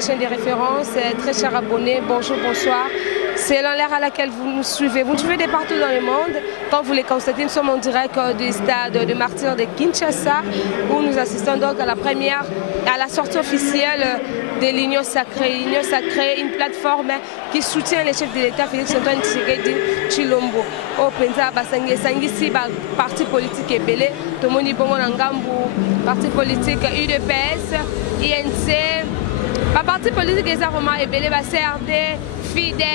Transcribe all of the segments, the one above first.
la chaîne des références, très chers abonnés, bonjour, bonsoir. C'est l'ère à laquelle vous nous suivez. Vous nous suivez de partout dans le monde. Comme vous les constatez, nous sommes en direct du stade de Martyrs de Kinshasa, où nous assistons donc à la sortie officielle de l'Union Sacrée. L'Union Sacrée, une plateforme qui soutient les chefs de l'État, Félix Antoine Tshisekedi Tshilombo. Au Penza, Sangisi, parti politique Ebele, Tomoni Bongo Nangambu, parti politique UDPS, INC, parti politique Ezaroma Ebele, CRD, FIDEC.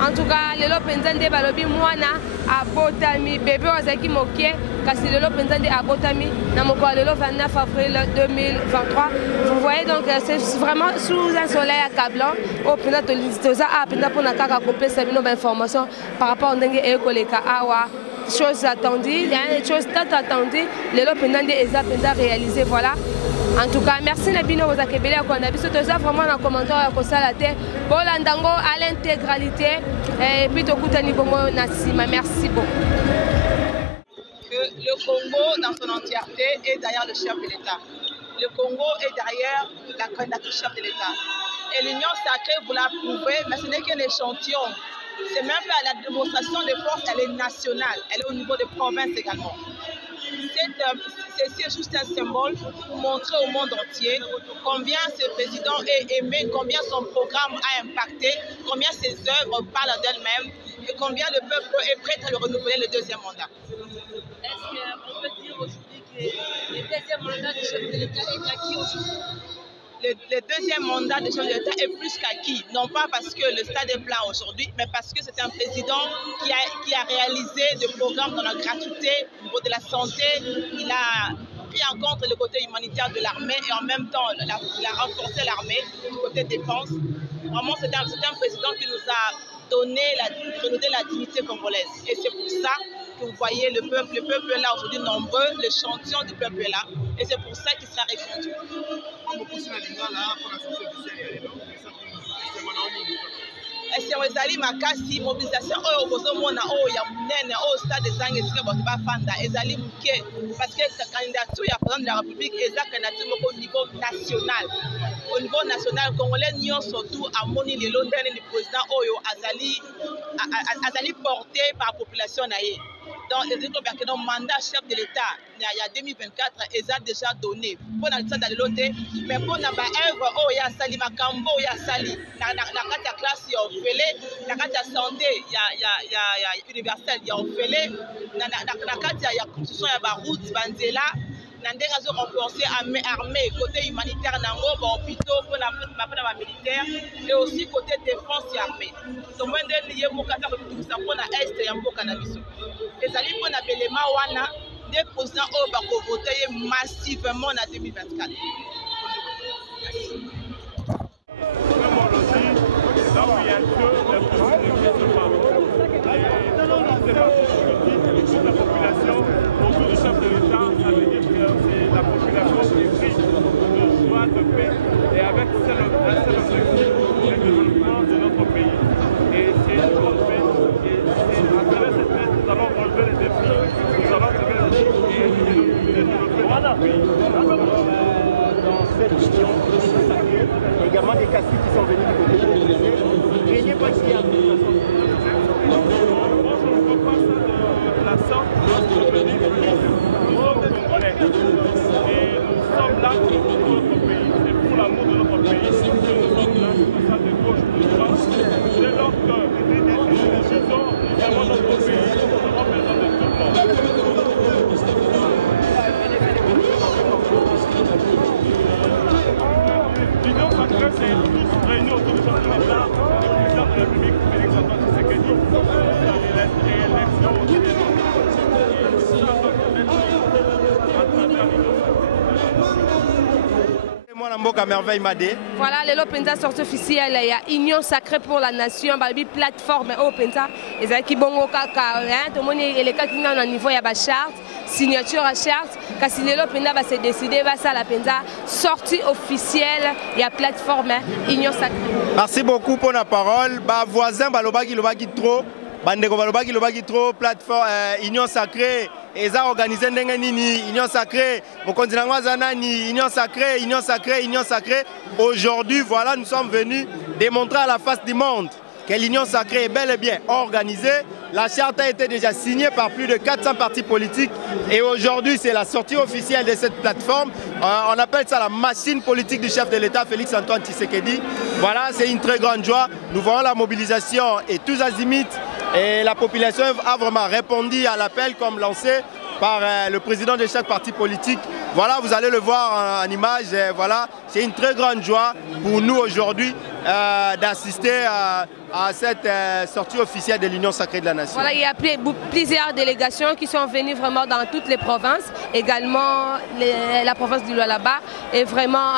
En tout cas, le Lopenzande Balobi Mwana Abotami, bébé Ozaki Mokie, kasi le Lopenzande Abotami, Namoko le 29 avril 2023. Vous voyez donc, c'est vraiment sous un soleil accablant. Au Pena Tolistoza, à Pena Ponakaka, couper sa information par rapport à Ndengue et Koleka Awa. Chose attendue, il y a une chose tant attendue, le Lopenzande est réalisé, voilà. En tout cas, merci Nabino Ozakebele à Kwandabi. C'est vraiment un commentaire à Kosalate. Pour l'Andango à l'intégralité. Et puis Tokutani Bongo Nassima. Merci beaucoup. Que le Congo dans son entièreté est derrière le chef de l'État. Le Congo est derrière la candidature du chef de l'État. Et l'Union Sacrée, vous l'a prouvé, mais ce n'est qu'un échantillon. C'est même pas la démonstration de force, elle est nationale. Elle est au niveau des provinces également. C'est juste un symbole pour montrer au monde entier combien ce président est aimé, combien son programme a impacté, combien ses œuvres parlent d'elles-mêmes et combien le peuple est prêt à le renouveler le deuxième mandat. Est-ce qu'on peut dire aujourd'hui que le deuxième mandat du chef de l'État est acquis aujourd'hui? Le deuxième mandat du chef de l'État est plus qu'acquis, non pas parce que le stade est plein aujourd'hui, mais parce que c'est un président qui a réalisé des programmes dans la gratuité, au niveau de la santé. Il a pris en compte le côté humanitaire de l'armée et en même temps, il a renforcé l'armée du côté défense. Vraiment, c'est un président qui nous a donné la dignité congolaise. Et c'est pour ça que vous voyez le peuple est là aujourd'hui nombreux, l'échantillon du peuple est là. Et c'est pour ça qu'il sera répondu. ezali makasi mobilisation oyo kozomona oyo ya munene oyo stade ezangi esika bato bafanda ezali muke parce que candidature ya président de la République eza candidature moko au niveau national. Au niveau national congolais nyonso tout amoni lelo ndenge ni président oyo azali porté par la population na ye. Donc, le mandat chef de l'État, il y a 2024, ils ont déjà donné. Pour la mais pour la œuvre, il y a Sali Makambo, il y a Sali. La classe, il y a Ophelé. La santé, il y a universel, il y a Ophelé. La il y a construction, il y a route, Banzela. Nandé a renforcé armée, côté humanitaire, hôpitaux, pour la militaire, et aussi côté défense et armée. Donc, moi, je suis pour la Est et pour cannabis. Les alliés pour la Belema Wana, des présidents ont voté massivement en 2024. La population autour du chef de l'État, ça veut dire que c'est la population qui est riche de joie, de paix et avec un seul objectif, le développement de notre pays. Et c'est une chose faite. Et à travers cette fête, nous allons relever les défis, nous allons relever les défis et développer notre pays. Dans cette union sacrée, également des caciques qui sont venus du côté de il n'y a pas ici à la sorte lorsque le pays nous sommes congolais et nous sommes là pour notre pays, c'est pour l'amour de notre pays que nous sommes là, que ça de gauche ou de droite. Dès lors que nous disons nous aimons notre pays, nous avons besoin de tout le monde. L'Union sacrée, c'est tous réunis autour du chef de l'État, le président de la République, Félix Antoine Tshisekedi, et l'élection aussi. Voilà, le Lopenza sortie officielle, il y a Union Sacrée pour la Nation, une plateforme Openza, et qui bongo kaka, tout le monde est les cas qui sont au niveau, il y a charte, signature à charte, quand si le Lopenza va se décider, va ça la Penza sortie officielle, il y a plateforme Union Sacrée. Merci beaucoup pour la parole. Voisin, Balobaki trop. bandeko balobaki lobaki trop plateforme union sacrée eza organisé ndenge nini union sacrée mokonzi nango aza nani union sacrée. Aujourd'hui voilà, nous sommes venus démontrer à la face du monde que l'union sacrée est bel et bien organisée. La charte a été déjà signée par plus de 400 partis politiques et aujourd'hui c'est la sortie officielle de cette plateforme. On appelle ça la machine politique du chef de l'État Félix Antoine Tshisekedi. Voilà, c'est une très grande joie. Nous voyons la mobilisation et tous azimuts et la population a vraiment répondu à l'appel comme lancé par le président de chaque parti politique. Voilà, vous allez le voir en image. Voilà, c'est une très grande joie pour nous aujourd'hui d'assister à cette sortie officielle de l'Union sacrée de la Nation. Voilà, il y a plusieurs délégations qui sont venues vraiment dans toutes les provinces, également la province du Lualaba est vraiment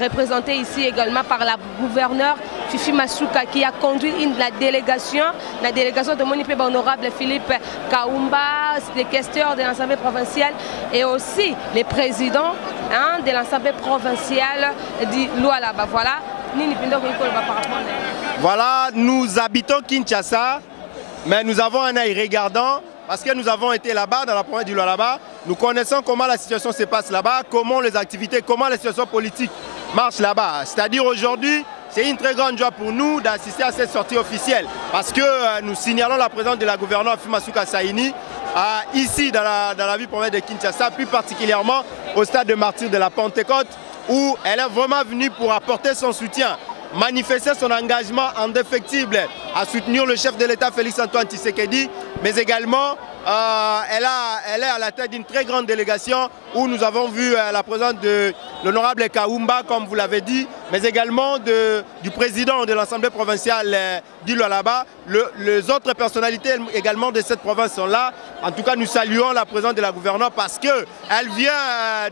représentée ici également par la gouverneure Fifi Masuka qui a conduit la délégation de mon honorable Philippe Kaumba, les questeurs de l'Assemblée provinciale et aussi les présidents de l'Assemblée provinciale du Lualaba. Voilà. Voilà, nous habitons Kinshasa, mais nous avons un œil regardant parce que nous avons été là-bas, dans la province du Lualaba. Nous connaissons comment la situation se passe là-bas, comment les activités, comment la situation politique marche là-bas. C'est-à-dire aujourd'hui, c'est une très grande joie pour nous d'assister à cette sortie officielle parce que nous signalons la présence de la gouverneure Fimasuka Saini ici dans la ville provinciale de Kinshasa, plus particulièrement au stade de martyrs de la Pentecôte, où elle est vraiment venue pour apporter son soutien, manifester son engagement indéfectible à soutenir le chef de l'État Félix Antoine Tshisekedi, mais également elle est à la tête d'une très grande délégation où nous avons vu la présence de l'honorable Kaumba, comme vous l'avez dit, mais également du président de l'Assemblée provinciale du Lualaba. Les autres personnalités également de cette province sont là. En tout cas, nous saluons la présence de la gouverneure parce qu'elle vient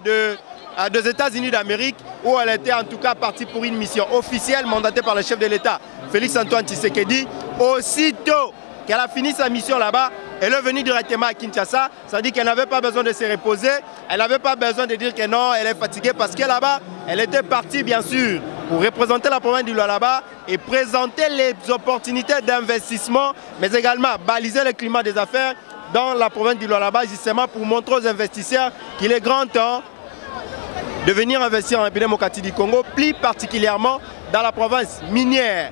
des États-Unis d'Amérique où elle était en tout cas partie pour une mission officielle mandatée par le chef de l'État, Félix Antoine Tshisekedi. Aussitôt qu'elle a fini sa mission là-bas, elle est venue directement à Kinshasa. Ça dit qu'elle n'avait pas besoin de se reposer, elle n'avait pas besoin de dire que non, elle est fatiguée parce que là-bas, elle était partie bien sûr pour représenter la province du Lualaba et présenter les opportunités d'investissement, mais également baliser le climat des affaires dans la province du Lualaba, justement pour montrer aux investisseurs qu'il est grand temps de venir investir en République démocratique du Congo, plus particulièrement dans la province minière,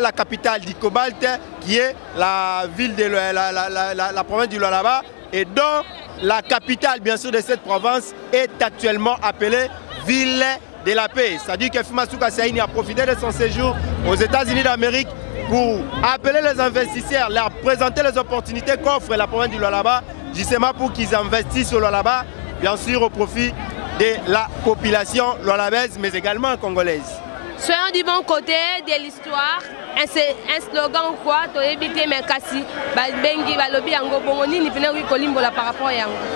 la capitale du Cobalt, qui est la ville de la province du Lualaba, et dont la capitale, bien sûr, de cette province est actuellement appelée Ville de la Paix. C'est-à-dire que Fimasuka Saini a profité de son séjour aux États-Unis d'Amérique pour appeler les investisseurs, leur présenter les opportunités qu'offre la province du Lualaba, justement pour qu'ils investissent au Lualaba, bien sûr au profit de la population lualabaise, mais également congolaise. Soyons du bon côté de l'histoire. Un slogan ou quoi,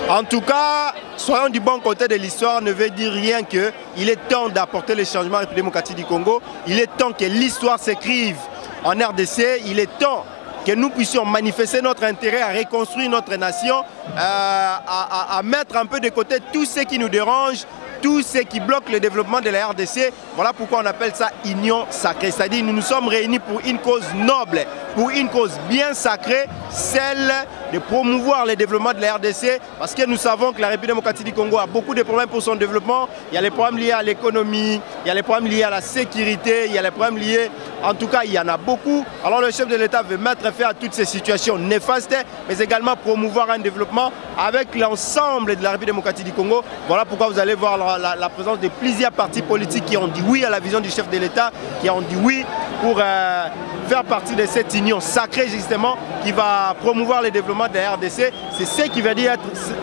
en tout cas, soyons du bon côté de l'histoire ne veut dire rien que il est temps d'apporter les changements à la République démocratique du Congo. Il est temps que l'histoire s'écrive en RDC. Il est temps que nous puissions manifester notre intérêt à reconstruire notre nation, à mettre un peu de côté tout ce qui nous dérange, tout ce qui bloque le développement de la RDC. Voilà pourquoi on appelle ça union sacrée. C'est-à-dire nous nous sommes réunis pour une cause noble, pour une cause bien sacrée, celle de promouvoir le développement de la RDC, parce que nous savons que la République démocratique du Congo a beaucoup de problèmes pour son développement. Il y a les problèmes liés à l'économie, il y a les problèmes liés à la sécurité, il y a les problèmes liés... En tout cas, il y en a beaucoup. Alors le chef de l'État veut mettre fin à toutes ces situations néfastes, mais également promouvoir un développement avec l'ensemble de la République démocratique du Congo. Voilà pourquoi vous allez voir la présence de plusieurs partis politiques qui ont dit oui à la vision du chef de l'État, qui ont dit oui pour faire partie de cette union sacrée justement qui va promouvoir le développement de la RDC. C'est ce qui veut dire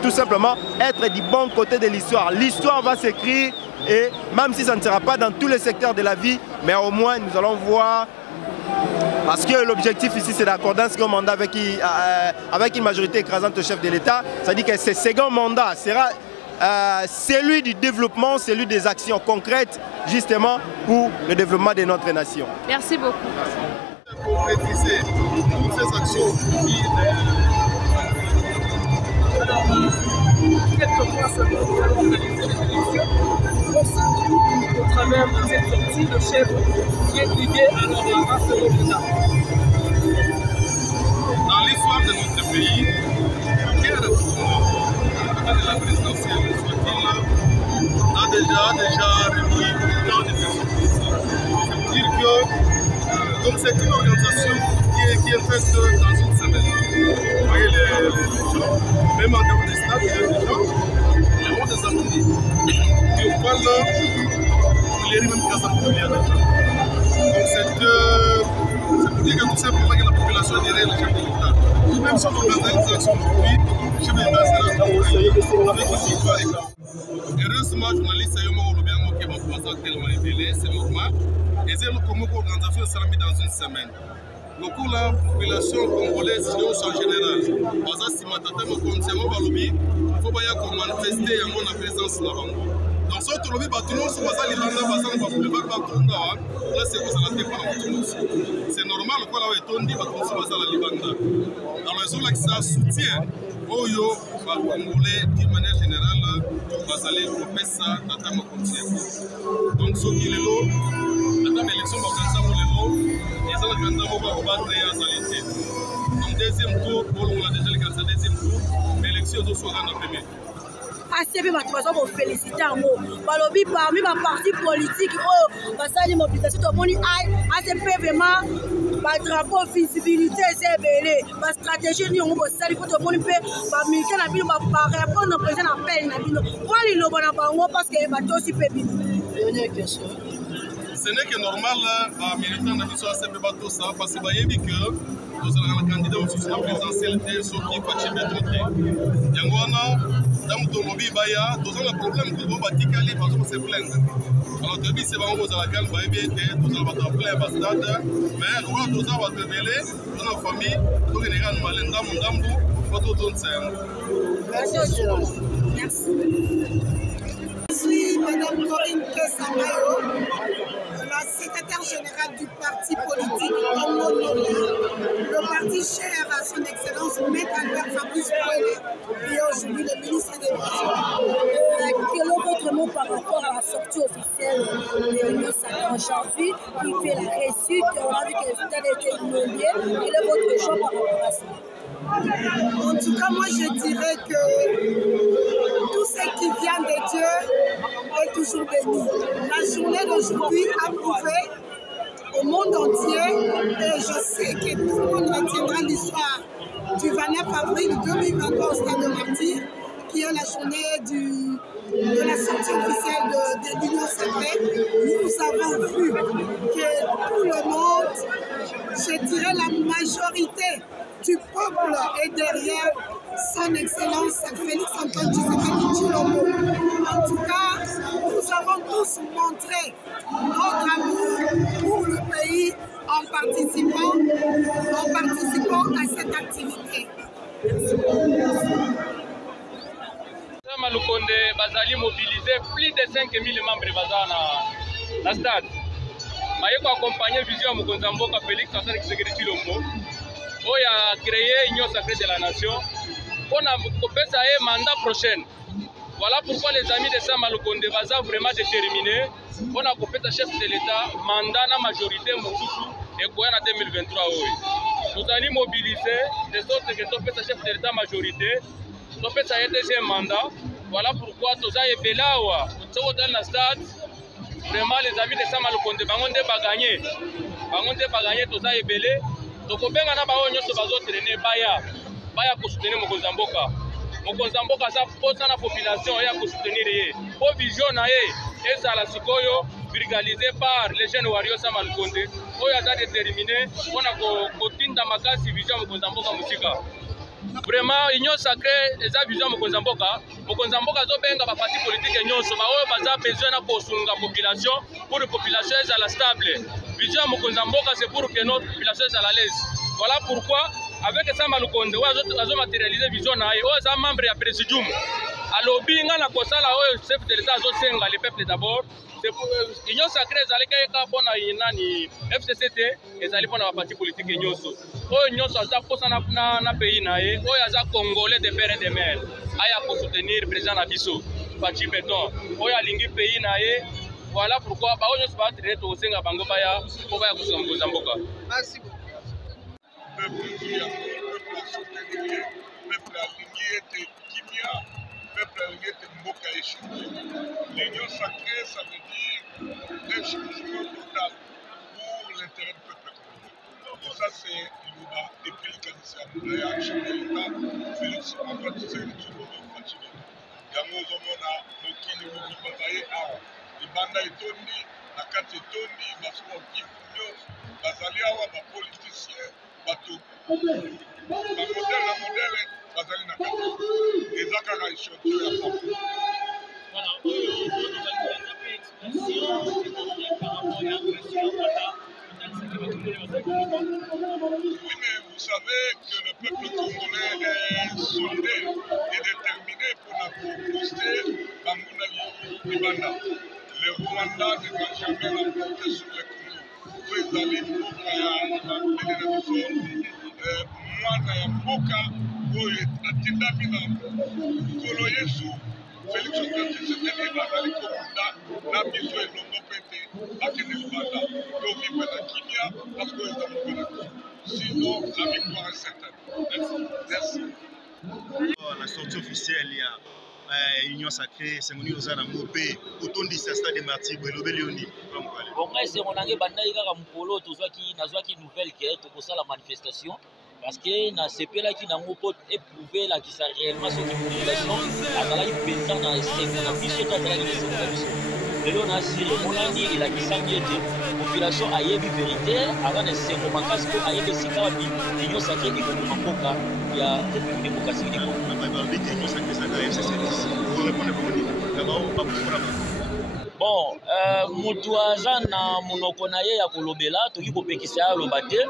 tout simplement être du bon côté de l'histoire. L'histoire va s'écrire et même si ça ne sera pas dans tous les secteurs de la vie, mais au moins nous allons voir, parce que l'objectif ici c'est d'accorder un second mandat avec une majorité écrasante au chef de l'État. C'est-à-dire que ce second mandat sera celui du développement, celui des actions concrètes justement pour le développement de notre nation. Merci beaucoup. Pour préciser toutes ces actions qui quelques mois seulement pour organiser les élections, au travers de cette sortie, le chef qui est lié à l'État. déjà remis dans des personnes politiques. C'est dire que donc c'est une organisation qui est faite dans une semaine. Vous voyez les gens, même en termes de stade, il y a des gens qui ont des abonnés. Qui parlent les rimes même grâce à Donc c'est pour dire que tout simplement que la population est derrière le chef de l'État. Même si on organise des actions aujourd'hui, le chef de l'État sera avec aussi par exemple. Heureusement, journaliste, c'est normal. Et c'est comme organisation sera mise dans une semaine. Donc la population congolaise en général, parce que si matata me concerne au il faut bien manifester en la présence là. Donc ce que le bâtiment sur basa libanda basa na boulevard batonda là c'est ça la dépend. C'est normal quoi là etondi bâtiment sur basa la libanda. Dans les zones là qui ça soutient oyo ba congolais d'une manière générale basa les kopesa tata me concerne. Donc ce qui est là la élection va organiser pour les lots et ça le candidat va battre à Salité. Donc deuxième tour pour on a déjà le candidat deuxième tour l'élection doit se faire en premier. ACP motivation pour féliciter en mot. Balobi parmi ma parti politique oh basali mobilisation tout le monde ACP vraiment ba drapeau visibilité c'est belé ba stratégie ni on basali pour tout le monde peut ba militaire na bino ba répondre au président appel na bino moi li lobo na bango parce que ba to si peut bino. Dernière question. Ce n'est que normal, les militants de l'histoire CP bateau ça, parce que vous voyez que nous avons un candidat au sur la présidentialité, ce qui est fait chez Bétroté. Yangwana, dans le Tomobi Baya, nous avons un problème que nous avons batikali parce qu'on se plaint. Alors, tu dis, c'est vraiment vous avez calme, vous avez été, nous allons battre plein bastade, mais nous avons battu belé, dans la famille, nous avons un malin d'amou, votre tour de scène. Merci. Merci. Je suis Mme Corinne Kessamayo, la secrétaire générale du parti politique Congo Nobel, le parti cher à son excellence Maître Albert Fabrice Pouele et aujourd'hui le ministre des Finances. Quel est votre mot par rapport à la sortie officielle de l'Union sacrée en janvier qui fait la réussite? On a vu que les résultats étaient inondés. Quel est votre choix par rapport à ça? En tout cas, moi je dirais que tout ce qui vient de Dieu est toujours béni. La journée d'aujourd'hui a prouvé au monde entier et je sais que tout le monde retiendra l'histoire du 29 avril 2023 au Stade de Martyrs, qui est la journée de la sortie officielle de l'Union sacrée. Nous avons vu que tout le monde, je dirais la majorité du peuple est derrière son excellence Félix Antoine Tshisekedi Tshilombo. En tout cas, nous avons tous montré notre amour pour le pays en participant à cette activité. Malukonde bazali mobilisé plus de 5000 membres bazana na stade. Mayeko accompagner vision Mokonzi Mboka Félix Antoine Tshisekedi Tshilombo. Il a créé l'Union sacrée de la nation pour un mandat prochain. Voilà pourquoi les amis de Samalukonde Baza vraiment déterminés pour un chef de l'État mandat na majorité et en 2023. Nous allons mobiliser de sorte que nous chef de l'État majorité, nous faisons un deuxième mandat. Voilà pourquoi nous avons Belawa, nous dans le stade. Vraiment les amis de Samalukonde Bangonde va gagner. Bangonde va gagner, nous avons Belé. Donc, on a traîné baya pour soutenir Mokonzi Mboka. Mokonzi Mboka a posé la population pour soutenir. Pour vision, et ça la sikoyo, brigalisé par les jeunes warriors Samalukonde. On a déterminé, on a continué dans ma classe vision Mokonzi Mboka Musika. Vraiment, l'Union sacrée, les vision Mokonzi Mboka. Mokonzi Mboka a un parti politique et nous avons besoin de la population pour que la population soit stable. Vision Mokonzi Mboka, c'est pour que notre population soit à l'aise. Voilà pourquoi, avec Samalukonde, on a matérialisé vision, on a membre du présidium. Alors, bien, on a le chef de l'État, le peuple d'abord. L'Union sacrée, les FCCT, et les partis politiques. L'Union sacrée, na pays, les Congolais de père et de mère. Pour soutenir le président Nabiso, Fachi Béton. Il pays. Voilà pourquoi on se bat très tôt au Sénat Bangobaya pour voir Mokonzi Mboka. Merci beaucoup. Peuple qui a peuple soutenu, peuple aligné de Kimia, peuple est Mboka échoué. L'union sacrée, ça veut dire un changement total pour l'intérêt du peuple. Et ça, c'est Ilouba. Et puis, le Canada, chef de l'État, Félix Antoine Tshisekedi Tshilombo Fatima. Yango ozomona mokili mobimba ye awa. Libanda etondi, na kati etondi, basportif nyonso, bazali awa, bapoliticien, bato. Bamodele, bazali na kati. Eza kaka échantillon ya papa. Voilà, oui, mais vous savez que le peuple congolais est solidaire et déterminé pour la proposer Bambouna Libanda. Le Rwanda ne va jamais l'emporter sur le Congo. Vous allez Mboka ya mwana ya Mboka oyo atindami na Nkolo Yesu Félix Antoine Tshisekedi azali kokunda na biso elongo mpe te akende libanda tovivre na kimia parce que eza mokolo na biso. Sinon la victoire est certaine. Merci. La sortie officielle ya Union Sacrée Sengoni Ozana Mopé Otondi Stade de Martyr Belobe Léonie. Bon moi c'est mon ange bandai kaka mukolo tozwaki nazwaki nouvelle que tokosala manifestation parce que na sepela ki nango po éprouver la qui ça réellement ce qui population azalaki pensa na esengo na biso tazalaki esengo na biso lelo na siri monani elakisaki ete population ayebi vérité avant esengo makasi po ayebi esika wapi Union Sacrée ekokoma mboka ya République démocratique du Congo. Bon, mutu aza na monoko na ye ya kolobela toki kopekisa ya loba te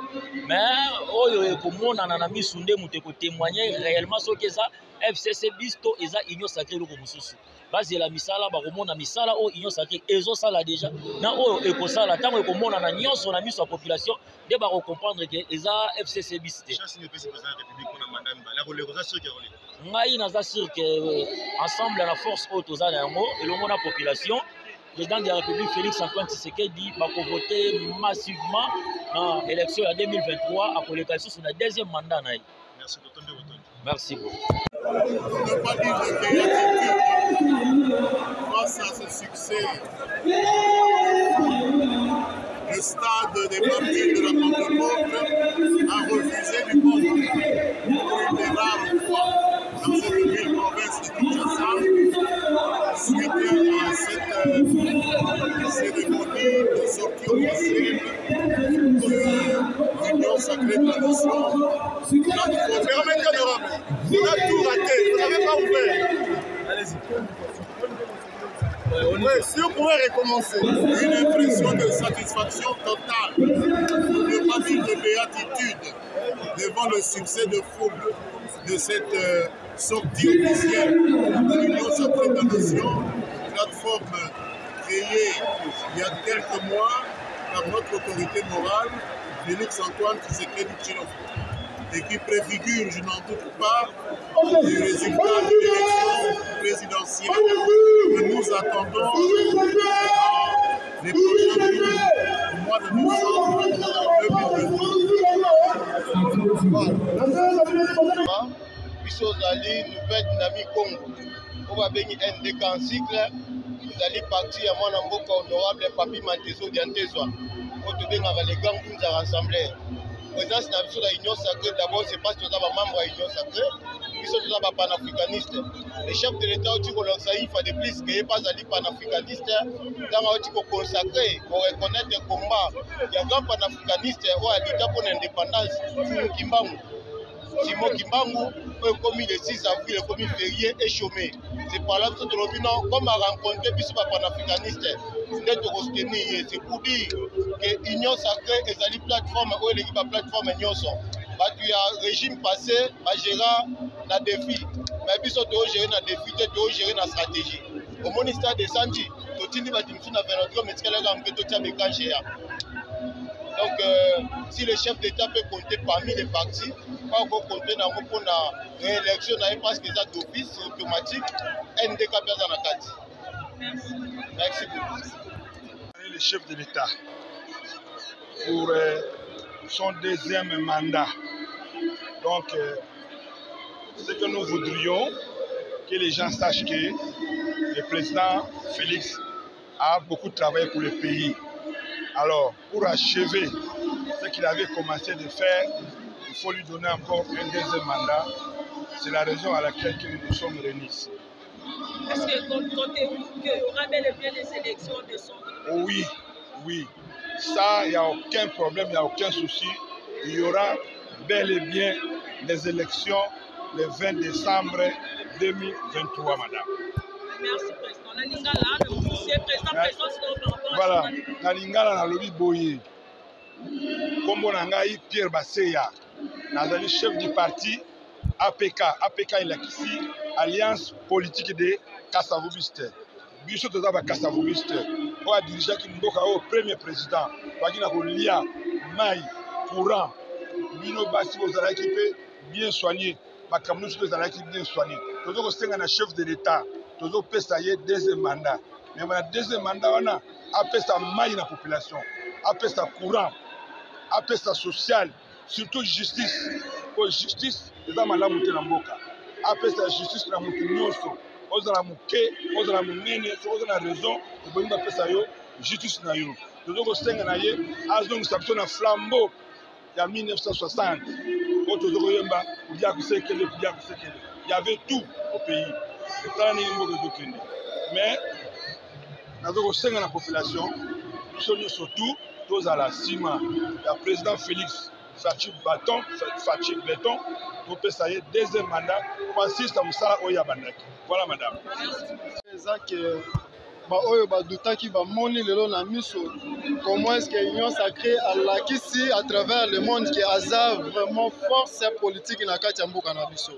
mais oyo ekomonana na misu nde mutu ekotémoigner réellement soki eza FCC bisto eza Union Sacrée loko mosusu bazela misala bakomona misala oyo Union Sacrée ezosala déjà na oyo ekosala ntango ekomonana nyonso na miso ya population nde bakocomprendre ke eza FCC bisto te. Ngai naza sûr que ensemble na force oyo toza na yango elongo na population président de la République Félix Antoine Tshisekedi va voter massivement dans l'élection en 2023 à Koleka sur son deuxième mandat. Merci beaucoup. Ne pas dire de béatitude face à ce succès. Le stade des martyrs de la Pentecôte a refusé du monde pour une des rares fois dans cette ville province de Kinshasa suite à cette cérémonie de sortie officielle de l'Union Sacrée de la Nation. Permettez de rappeler, on a tout raté, vous n'avez pas ouvert. Allez-y. Oui, si on pouvait recommencer. Une impression de satisfaction totale, pour ne pas dire de béatitude, devant le succès de foule de cette sortie officielle de l'Union Sacrée de la Nation, plateforme créée il y a quelques mois par notre autorité morale, Félix Antoine Tshisekedi Tshilombo, et qui préfigure, je n'en doute pas, les résultats de l'élection présidentielle que nous attendons dans les prochains jours, au mois de décembre 2022. Biso zali nouvelle dynamique Congo. On va bénir NDK en cycle. Nous allons partir à mon amboka honorable Papi Mantezo Diantezwa. On te bénir avec les grands kunza rassemblés. Présence de l'Union Sacrée, d'abord, c'est parce que nous avons membre de l'Union Sacrée, puis nous avons panafricaniste. Le chef de l'État, il faut de plus qu'il n'y ait pas de panafricaniste, il faut consacrer, pour reconnaître le combat. Il y a un grand panafricaniste qui a l'État pour l'indépendance, Simon Kimbangu, comme le 6 avril, comme férié et chômé. C'est par là que nous avons comme à rencontrer les panafricanistes. C'est pour dire que l'Union Sacrée est une plateforme où l'équipe a plateforme et nous sommes. Il y a un régime passé, il y a un défi. Mais puis, il y a un défi, il y a une stratégie. Au ministère de Sanji, il y a un donc, si le chef d'État peut compter parmi les partis, pas encore compter dans la réélection, parce que ça d'office, c'est automatique, NDK dans la carte. Merci beaucoup. Le chef de l'État pour son deuxième mandat. Donc, ce que nous voudrions, que les gens sachent que le président Félix a beaucoup travaillé pour le pays. Alors, pour achever ce qu'il avait commencé de faire, il faut lui donner encore un deuxième mandat. C'est la raison à laquelle nous nous sommes réunis ici. Est-ce que comptez-vous qu'il y aura bel et bien des élections de son? Oui, oui. Ça, il n'y a aucun problème, il n'y a aucun souci. Il y aura bel et bien des élections le 20 décembre 2023, madame. Merci, président. La Lingala, le président, voilà, la Lingala, na lobi boye. Kombo nangai Pierre Basseya, nazali chef du parti APK. APK il a ici Alliance politique de Kassavubiste. Biso tozaba Kassavubiste. On a dirigé qui mboka au premier président. Bagina ko lia mai courant. Bino basi bozala équipé bien soigné. Bakamnu tozala équipé bien soigné. Tozo ko senga na chef de l'État. Tozo pesa ye deuxième mandat. Mais na deuxième mandat wana apesa mai na population. Apesa courant. Apesa social, surtout justice. Pour justice, c'est dans la montée en boca. Apesa justice na mutu nyonso. Ozala muke, ozala munene, ozala raison, obonga pesa yo justice na yo. Tozo ko senga na ye azong sapso na flambeau ya 1960. Tozo ko yemba kudia kusekele, kudia kusekele. Il y avait tout au pays. Mais nazo ko senga na population, nous surtout tous à la cima. Le président Félix Fachi Béton, pour payer deuxième mandat, pour assister à Moussala Oyabandaki. Voilà, madame. Comment est-ce que l'Union sacrée a l'acquis à travers le monde qui a vraiment force politique dans le Katiambo Canabiso.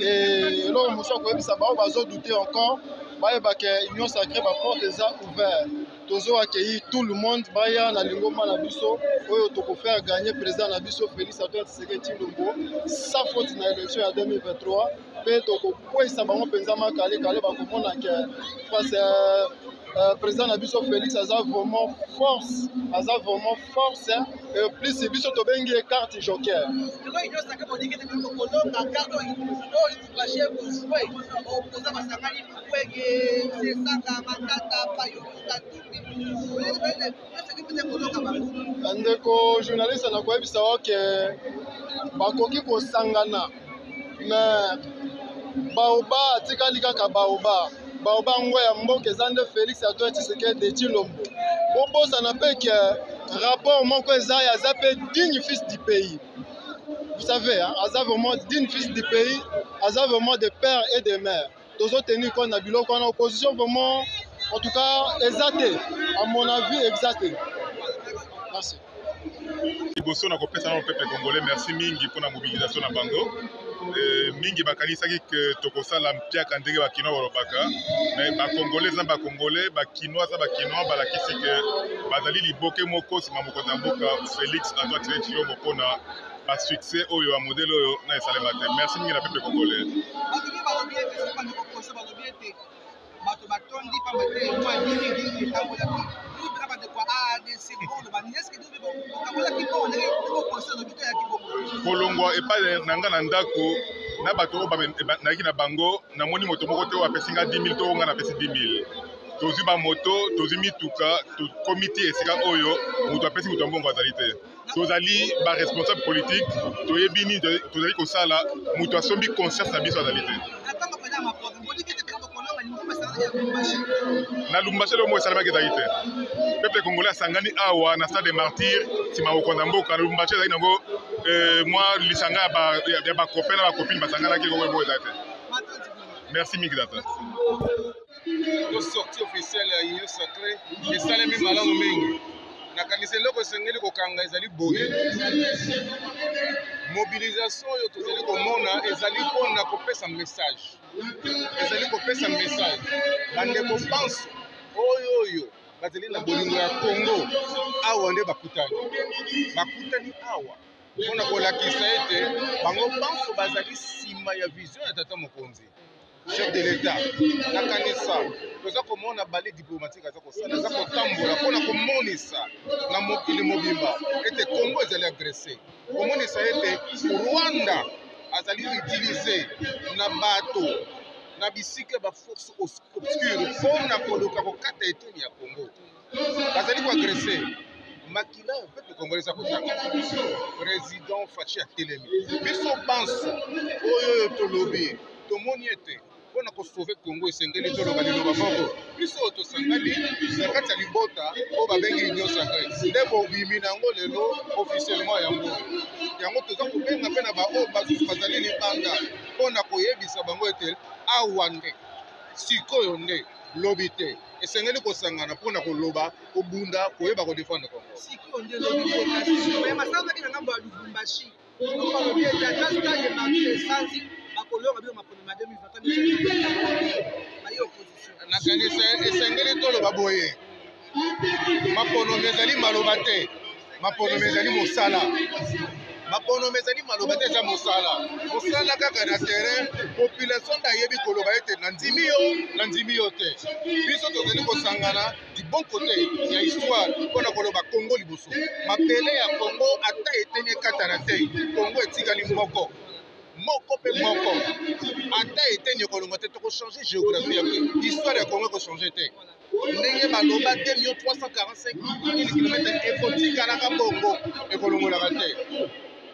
Et là, ça va douter encore. L'Union sacrée va porter déjà ouvert. Tozo accueillir tout le monde. Baya na lingoma na biso. Oyo toko faire gagner président na biso Félix Antoine Tshisekedi Tshilombo. Sa faute na élection en 2023. Pe toko kwesa bango penza makale kale ba komona ke face président Nabiso Félix a vraiment force, et plus biso to bengi carte joker. Ndeko journaliste na koyebisa ke bakoki kosangana mais baoba tikali kaka baoba Ngoya Mboke Zande Félix Antoine Tshisekedi Tshilombo. Bobo ça n'a pas que rapport Moko Zaya Azapé digne fils du pays. Vous savez, hein, Azap vraiment digne fils du pays, Azap vraiment de père et de mère. Tous autres tenus qu'on a bilo qu'on a opposition vraiment, en tout cas exacté, à mon avis exacté. Merci. Liboso na kopesa na peuple congolais, merci mingi pour la mobilisation na bango. Mingi bakanisaki que tokosala mpiaka ndenge bakinois balobaka mais bacongolais za bacongolais bakinois za bakinois balakisi ke bazali liboke moko nsima mokonzi ya mboka Félix Antoine Tshisekedi Tshilombo mpona basuccès oyo ya modele oyo na esalema te. Merci mingi na peuple congolais. bato batondi pamba te mwa ndingi etambolaki tobeka bato kwa ADC bongo bani eske otambolaki bongo ndenge okonse lobi to yaki bongo kolongwa epai na nga na ndako na bato oyo nayaki na bango namoni moto moko te oyo apesi nga 10 000 to oyo nga napesi 10 000 tozwi bamoto tozwi mituka tokomi te esika oyo moto apesi moto ya mbongo azali te tozali baresponsable politique toyebi nini tozali kosala moto asombi conscience na biso azali te na Lumbashi lomo esalamaki ezali te peuple congolais asangani awa na stade de martyr nsima kokonza mboka na Lumbashi ezali nango mwa lisanga ya bacopain na bacopine basanganaki longo ezali te. Merci mingi data. Sortie officielle ya Union Sacrée esalemi malamu mingi nakanisa eloko esengeli kokanga ezali boye mobilisation oyo tozali komona ezali mpona kopesa message bandeko banso oyo bazali na bolingo ya Congo awa nde bakutani awa mpona kolakisa ete bango banso bazali nsima ya vision ya tata mokonzi chef de l'État nakanisa toza komona bale diplomatique aza kosala aza kotambola mpona komonisa na mokili mobimba ete Congo ezali agressé komonisa ete Rwanda azali utilize na bato na bisika baforce obscure mpona koluka kokata eteni ya Congo bazali koagrese makila peuple congolais akotanga président Fachi atelemi biso banso oyo tolobi tomoni ete mpona kosauve Congo esengeli toloba liloba moko biso tosangani na kati ya libota oyo babengi union sacrée nde bobimi nango lelo officiellement yango toza kobenga mpe na baoyo basusu bazali libanda mpona koyebisa bango ete awa nde sikoyo nde lobi te esengeli kosangana mpona koloba kobunda koyeba kodefendre Congo sikoyo nde lobi te kasi masala kina ngambo ya Lubumbashi balobi ete ata stade marti esanzi bakolonga bino mapono ma 2021 bayo opposition nakanisa esengeli toloba boye mapono ezali maloba te mapono ezali mosala mapono ezali maloba te eza mosala kaka na terrain population ndayebi koloba ete nandimi yo te biso tozali kosangana du bon côté ya histoire mpona koloba Congo liboso mapele ya Congo ata eteni ekatana te Congo etikali moko mpe moko ata eteni ekolonga te tokochange géographie ya histoire ya Congo ekochange te ndenge baloba 2345 km ekotikalaka bongo ekolongolaka te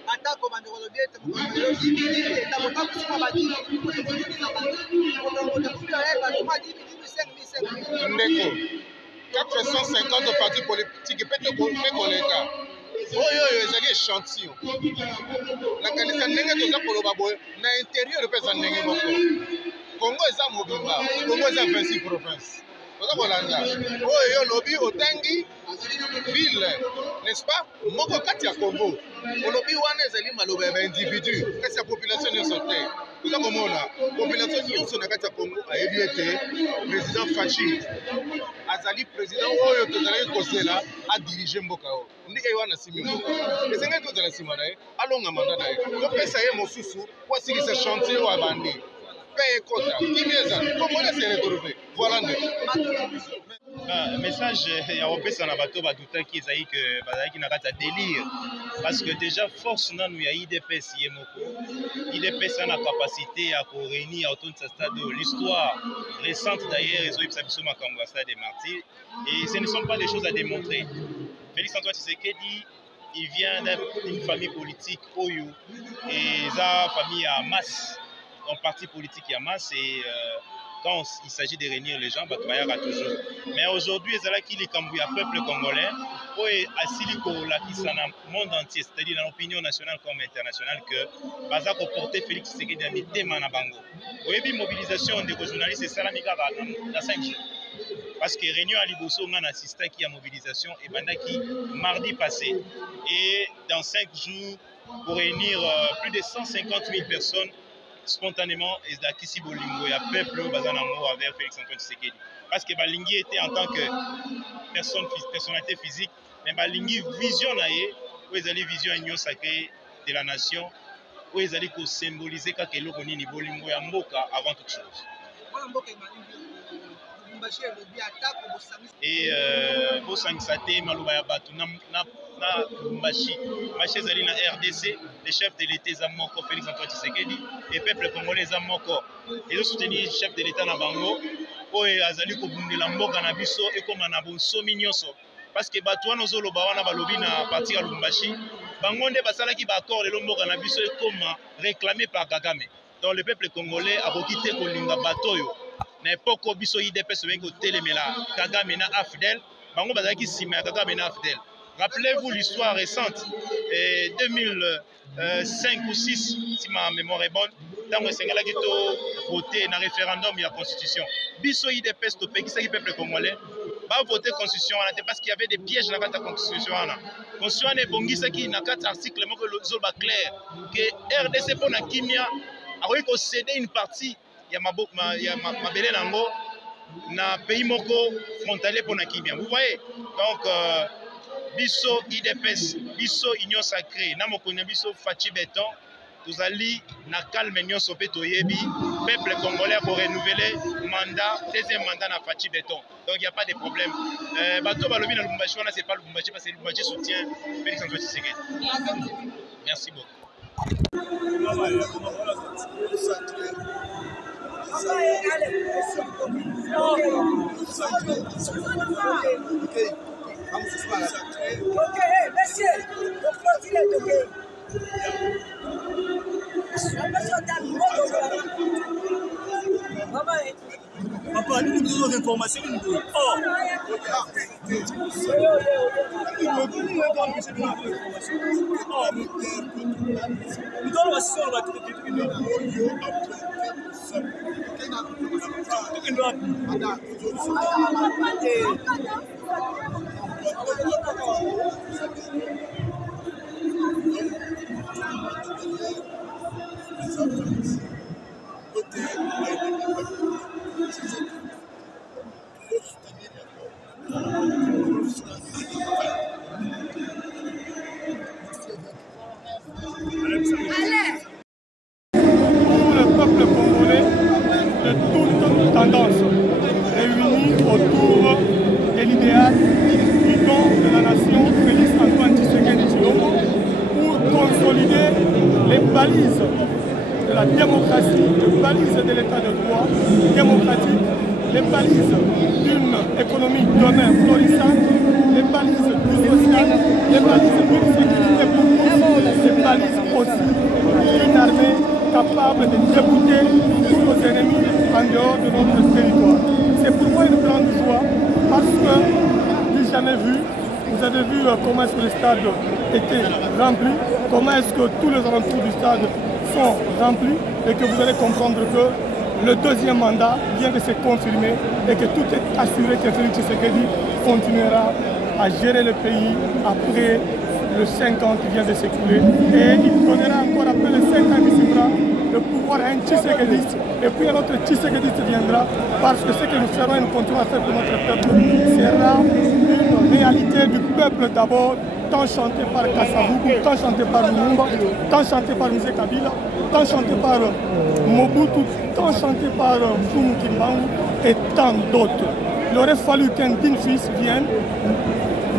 atako bandeko lobi ete mokolelo dibili eta botakusima badini ndeko 450 partis politiques mpe koleka oyo ezali échantillon nakanisa ndenge toza koloba boye na intérieur mpe eza ndenge moko Congo eza mobimba Congo eza 26 province toza kolanda oyo lobi otangi ville n'est-ce pas moko kati ya Congo olobi wana ezali maloba ya baindividu kasi ya population nyonso te toza komona population nyonso na kati ya Congo ayebi ete président Fachi azali président oyo tozalaki kozela adirige mboka oyo ndenge wana simi mboka esengeli tozala nsima na ye alonga manda na ye topesa ye mosusu po asilisa chantier oyo abandi mpe ekota kimi ezali komona se retrouve voilà nde message ya kopesa na bato badutaki ezalaki bazalaki na kati ya délire parce que déjà force nanu ya IDPS ye moko IDPS na capacité ya koréunir autour de ce stade l'histoire récente d'ailleurs ezoyebisa biso makambo ya stade des martyrs et ce ne sont pas des choses à démontrer. Félix Antoine Tshisekedi il vient d'une famille politique oyo et eza famille à masse un parti politique à masse et quand il s'agit de réunir les gens, Batmayara toujours. Mais aujourd'hui, il y a un peuple congolais qui a le monde entier, c'est-à-dire dans l'opinion nationale comme internationale, que Baza a porté Félix Tshisekedi à Mitema na Bango. Il y a une mobilisation des journalistes et Salamika dans 5 jours. Parce que réunion à Liboso, on a assisté qui a mobilisation et Bandaki mardi passé. Et dans 5 jours, pour réunir plus de 150 000 personnes, spontanément, et d'Akisi Bolingo, il y a peuple Bazanamo avec Félix Antoine Tshisekedi. Parce que Balingi était en tant que personnalité physique, mais Balingi vision, où ils allaient vision union sacrée de la nation, où ils allaient symboliser Kakelo Konini Bolingo et Mboka avant toute chose. Et Bosangisate, Malouba Batu, na Mbashi ezali na RDC, les chefs de l'État Zamoko, Félix Antoine Tshisekedi, et peuple congolais Zamoko. Ils ont soutenu le chef de l'État na Bango, oyo azali kobundela mboka na biso ekoma na bonsomi nyonso. Parce que bato wana ozoloba wana balobi na parti ya Lubumbashi, bango nde basalaki baaccord lelo mboka na biso ekoma réclamé par Kagame. Donc le peuple congolais akoki te kolinga bato oyo. Na epoko biso IDPS bengi kotelemela Kagame na AFDEL, bango bazalaki nsima ya Kagame na AFDEL. Rappelez-vous l'histoire récente, 2005 ou 2006, si ma mémoire est bonne, dans le Sénégal qui a voté dans le référendum de la Constitution. Biso IDPS, le peuple congolais, va voter la Constitution parce qu'il y avait des pièges dans la Constitution. La Constitution est bon, qui n'a qu'un article clair que RDC pour la Kimia a cédé une partie, il y a ma belle nango, na pays moko frontalier pour la Kimia. Vous voyez? Donc, biso IDPS, biso union sacrée, na mokonya biso Fachi Beton, tous allés na calme nyonso pe toyebi, peuple congolais pour renouveler mandat, deuxième mandat na Fachi Beton. Donc il n'y a pas de problème. Bato balobi na Lubumbashi wana c'est pas Lubumbashi parce que Lubumbashi soutient Félix Antoine Tshisekedi. Merci beaucoup. Papa, nous nous donnons des informations. Pour le peuple congolais de toute tendance, réunis autour de l'idéal du don de la nation Félix Antoine Tshisekedi Tshilombo pour consolider les balises de la démocratie, les balises de l'état de droit démocratique, les balises d'une économie demain florissante, les balises du social, les balises d'une sécurité pour tous, les balises aussi d'une armée capable de débouter tous nos ennemis en dehors de notre territoire. C'est pour moi une grande joie parce que du jamais vu, vous avez vu comment est-ce que le stade était rempli, comment est-ce que tous les alentours du stade sont remplis et que vous allez comprendre que le deuxième mandat vient de se confirmer et que tout est assuré que Félix Tshisekedi continuera à gérer le pays après le 5 ans qui vient de s'écouler et il donnera encore après les 5 ans qui suivra le pouvoir à un Tshisekediste et puis un autre Tshisekediste viendra parce que ce que nous ferons et nous continuerons à faire pour notre peuple sera une réalité du peuple d'abord, tant chanté par Kasavubu, tant chanté par Lumumba, tant chanté par Mzee Kabila, tant chanté par Mobutu, tant chanté par Fumu Kimbangu et tant d'autres. Il aurait fallu qu'un digne fils vienne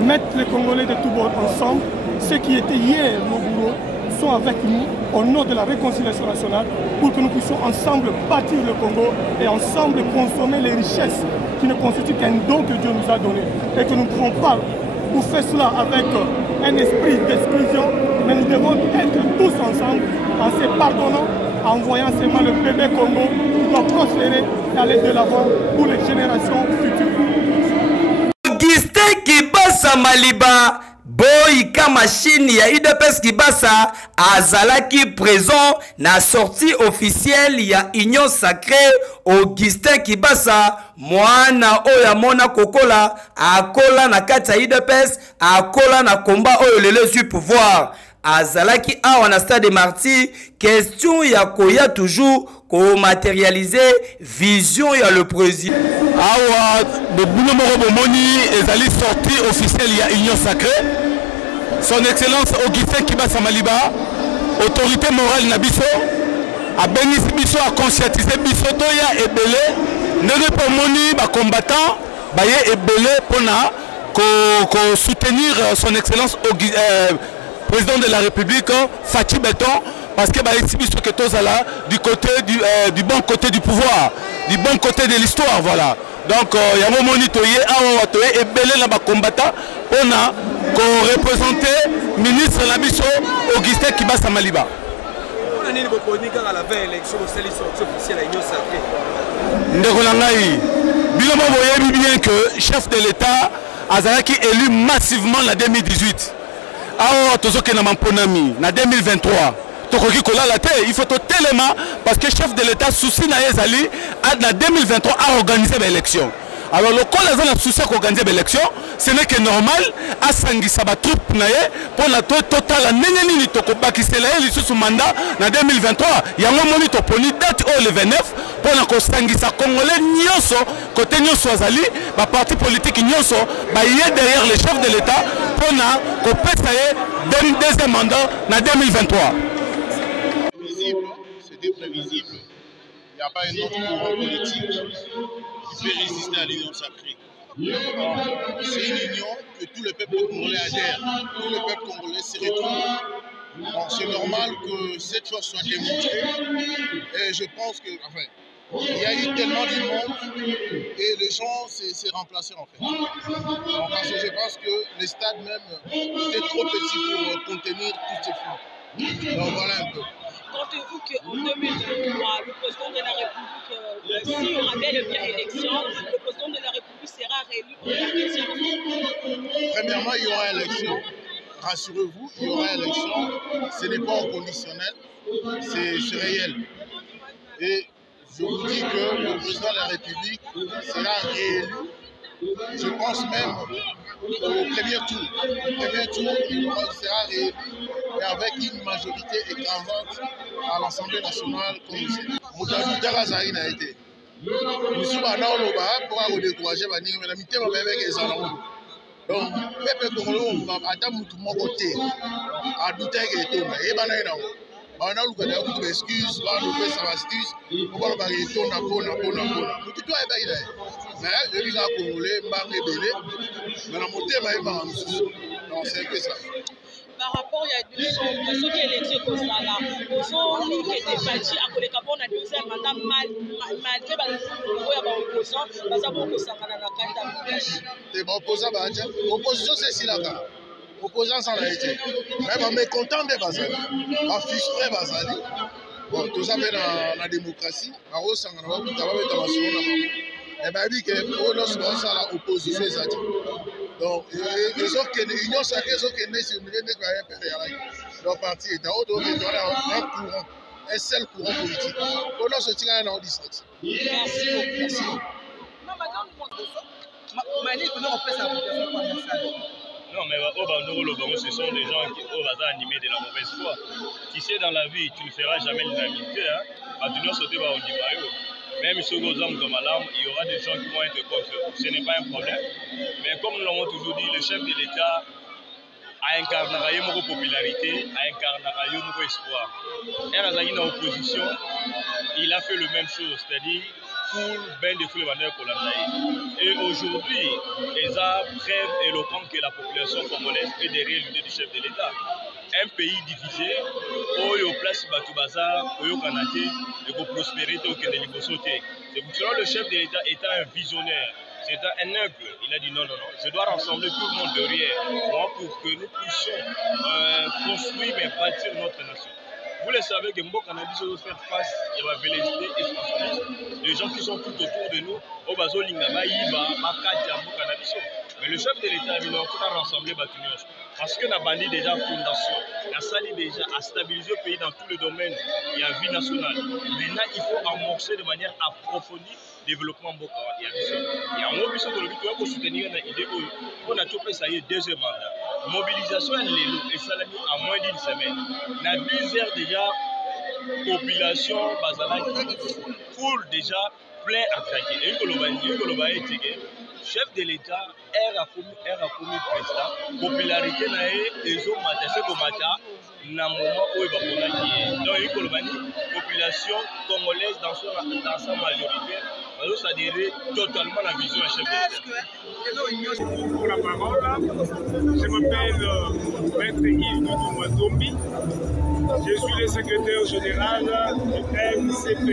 mettre les Congolais de tous bords ensemble. Ceux qui étaient hier nos bourreaux sont avec nous au nom de la réconciliation nationale pour que nous puissions ensemble bâtir le Congo et ensemble consommer les richesses qui ne constituent qu'un don que Dieu nous a donné et que nous ne pouvons pas pour faire cela avec un esprit d'exclusion, mais nous devons être tous ensemble en se pardonnant, en voyant seulement le bébé Congo qui doit prospérer et aller de l'avant pour les générations futures. Augustin Kibasa Maliba boyika machine ya UDPS Kibasa azalaki présent na sortie officielle ya Union Sacrée. Augustin Kibasa mwana oya mona kokola akola na kati ya UDPS akola na combat oyo lelo sur pouvoir azalaki awa na stade Martyrs. Question ya koya toujours ko matérialiser vision ya le président awa de boulot moko bomoni ezali sortie officielle ya Union Sacrée. Son Excellence Augustin Kibasa Maliba, autorité morale na biso, a béni biso, a conscientisé biso toya ebele, ndenge po moni ba combattant, ba ye ebele pona ko soutenir son Excellence président de la République Fatou Beton, parce que ba ye biso que tozala du côté du bon côté du pouvoir, du bon côté de l'histoire, voilà. Donc yango moni toye awa toye ebele na ba combattant pona ko représenter ministre la biso Augustin Kibasa Maliba. On a nini bokonika à la veille élection au service officiel à Union Sacrée. Ndeko na ngai bilomo boyebi bien que chef de l'État azalaki élu massivement en 2018. Awa tozoke na mamponami na 2023. Tokoki kolala te, il faut tellement parce que chef de l'État souci na ezali en 2023 a organisé l'élection. Alors le col a souci d'organiser l'élection, ce n'est que normal à sangisa ba troupe naye pour la total nini toko bakisela eli sous mandat en 2023. Yango moni to poni date le 29 pour la sangisa congolais nyonso côté nyonso azali ba parti politique nyonso ba yé derrière le chef de l'État pour na ko pesa ye deuxième mandat en 2023. C'était prévisible. Il n'y a pas un autre courant politique qui peut résister à l'union sacrée. C'est une union que tout le peuple congolais adhère, tout le peuple congolais se retrouve. C'est normal que cette chose soit démontrée et je pense que, enfin, il y a eu tellement de monde et les gens s'est remplacé en fait. Donc, parce que je pense que le stade même était trop petit pour contenir tous ces flux. Donc voilà un peu. Comptez-vous qu'en 2023, le président de la République, s'il y aura bel et bien élection, le président de la République sera réélu pour la élection? Premièrement, il y aura élection. Rassurez-vous, il y aura élection. Ce n'est pas au conditionnel, c'est réel. Et je vous dis que le président de la République sera réélu. Je pense même au premier tour. Au premier tour, il sera réélu et avec une majorité écrasante à l'Assemblée nationale comme ici. Moutaouta Razari n'a été. Nous sommes à Naoloba pour décourager Baning, mais la mitema avec les Zalamo. Donc, Pepe Kongolo, attends, tout mon côté. À douter que tout, et Banaïna. On a eu des excuses, on a eu des astuces, on a eu des tournes à pona. Tout est bien. Mais je dis à Congolais, je suis belé, mais la montée m'a épargné. Donc c'est un peu ça. Par rapport à ceux qui élections comme ça, là, ceux qui étaient fatigués, à côté on a deuxième mandat, malgré l'opposition, nous avons opposé à la carte. C'est bon, opposition, c'est si là. Opposant sans la été. Même mécontent de Bazali, frustré Bazali. Bon, tout ça fait dans la démocratie. À Rosangana, on va mettre et bien, il dit que l'opposition est ça. Donc, les autres qui l'Union sacrée, les autres qui naissent sur le milieu de leur parti est en haut, donc il y a un courant, un seul courant politique. On a sorti un an district. Merci beaucoup. Merci. Non, mais ce sont des gens qui sont animés de la mauvaise foi. Tu sais, dans la vie, tu ne feras jamais l'unanimité. Même sur nos hommes comme Alam, il y aura des gens qui vont être contre. Ce n'est pas un problème. Mais comme nous l'avons toujours dit, le chef de l'État a incarné une popularité, a incarné un espoir. Et dans la opposition, il a fait la même chose, c'est-à-dire pour ben de fouler manière pour Et aujourd'hui, ils ont preuve éloquente que la population congolaise est derrière l'idée du chef de l'État. Un pays divisé, où il y a place Batou Bazar, où il y a Kanate, et pour prospérité au Kenya Libosoté. C'est pour cela que le chef de l'État étant un visionnaire, c'est un aigle. Il a dit non, je dois rassembler tout le monde derrière moi pour que nous puissions construire et bâtir notre nation. Vous le savez que Mboka Nabiso doit faire face à la velléité expansionniste des gens qui sont tout autour de nous, au Bazo Lingaba, Iba, Makati, Mboka Nabiso. Mais le chef de l'État a rassemblé Batunios. Parce que n'a bandi déjà fondation, la sali déjà a stabilisé le pays dans tous les domaines et la vie nationale. Maintenant, il faut amorcer de manière approfondie le développement Mboka. Il y a un mot de l'objet pour soutenir l'idée qu'on a tout fait, ça y est, deuxième mandat. Mobilisation et salami à moins d'une semaine. Dans 10 heures déjà, population Bazalaki, full déjà, plein à craquer. Et une chef de l'État est commis président, popularité nae ezo matase komata na moment où il va prendre donc il kolobani population congolaise dans sa majorité va s'adhérer totalement à la vision du chef de l'État. Pour la parole, je m'appelle Maître Yves Doudou-Matombi. Je suis le secrétaire général du MCP.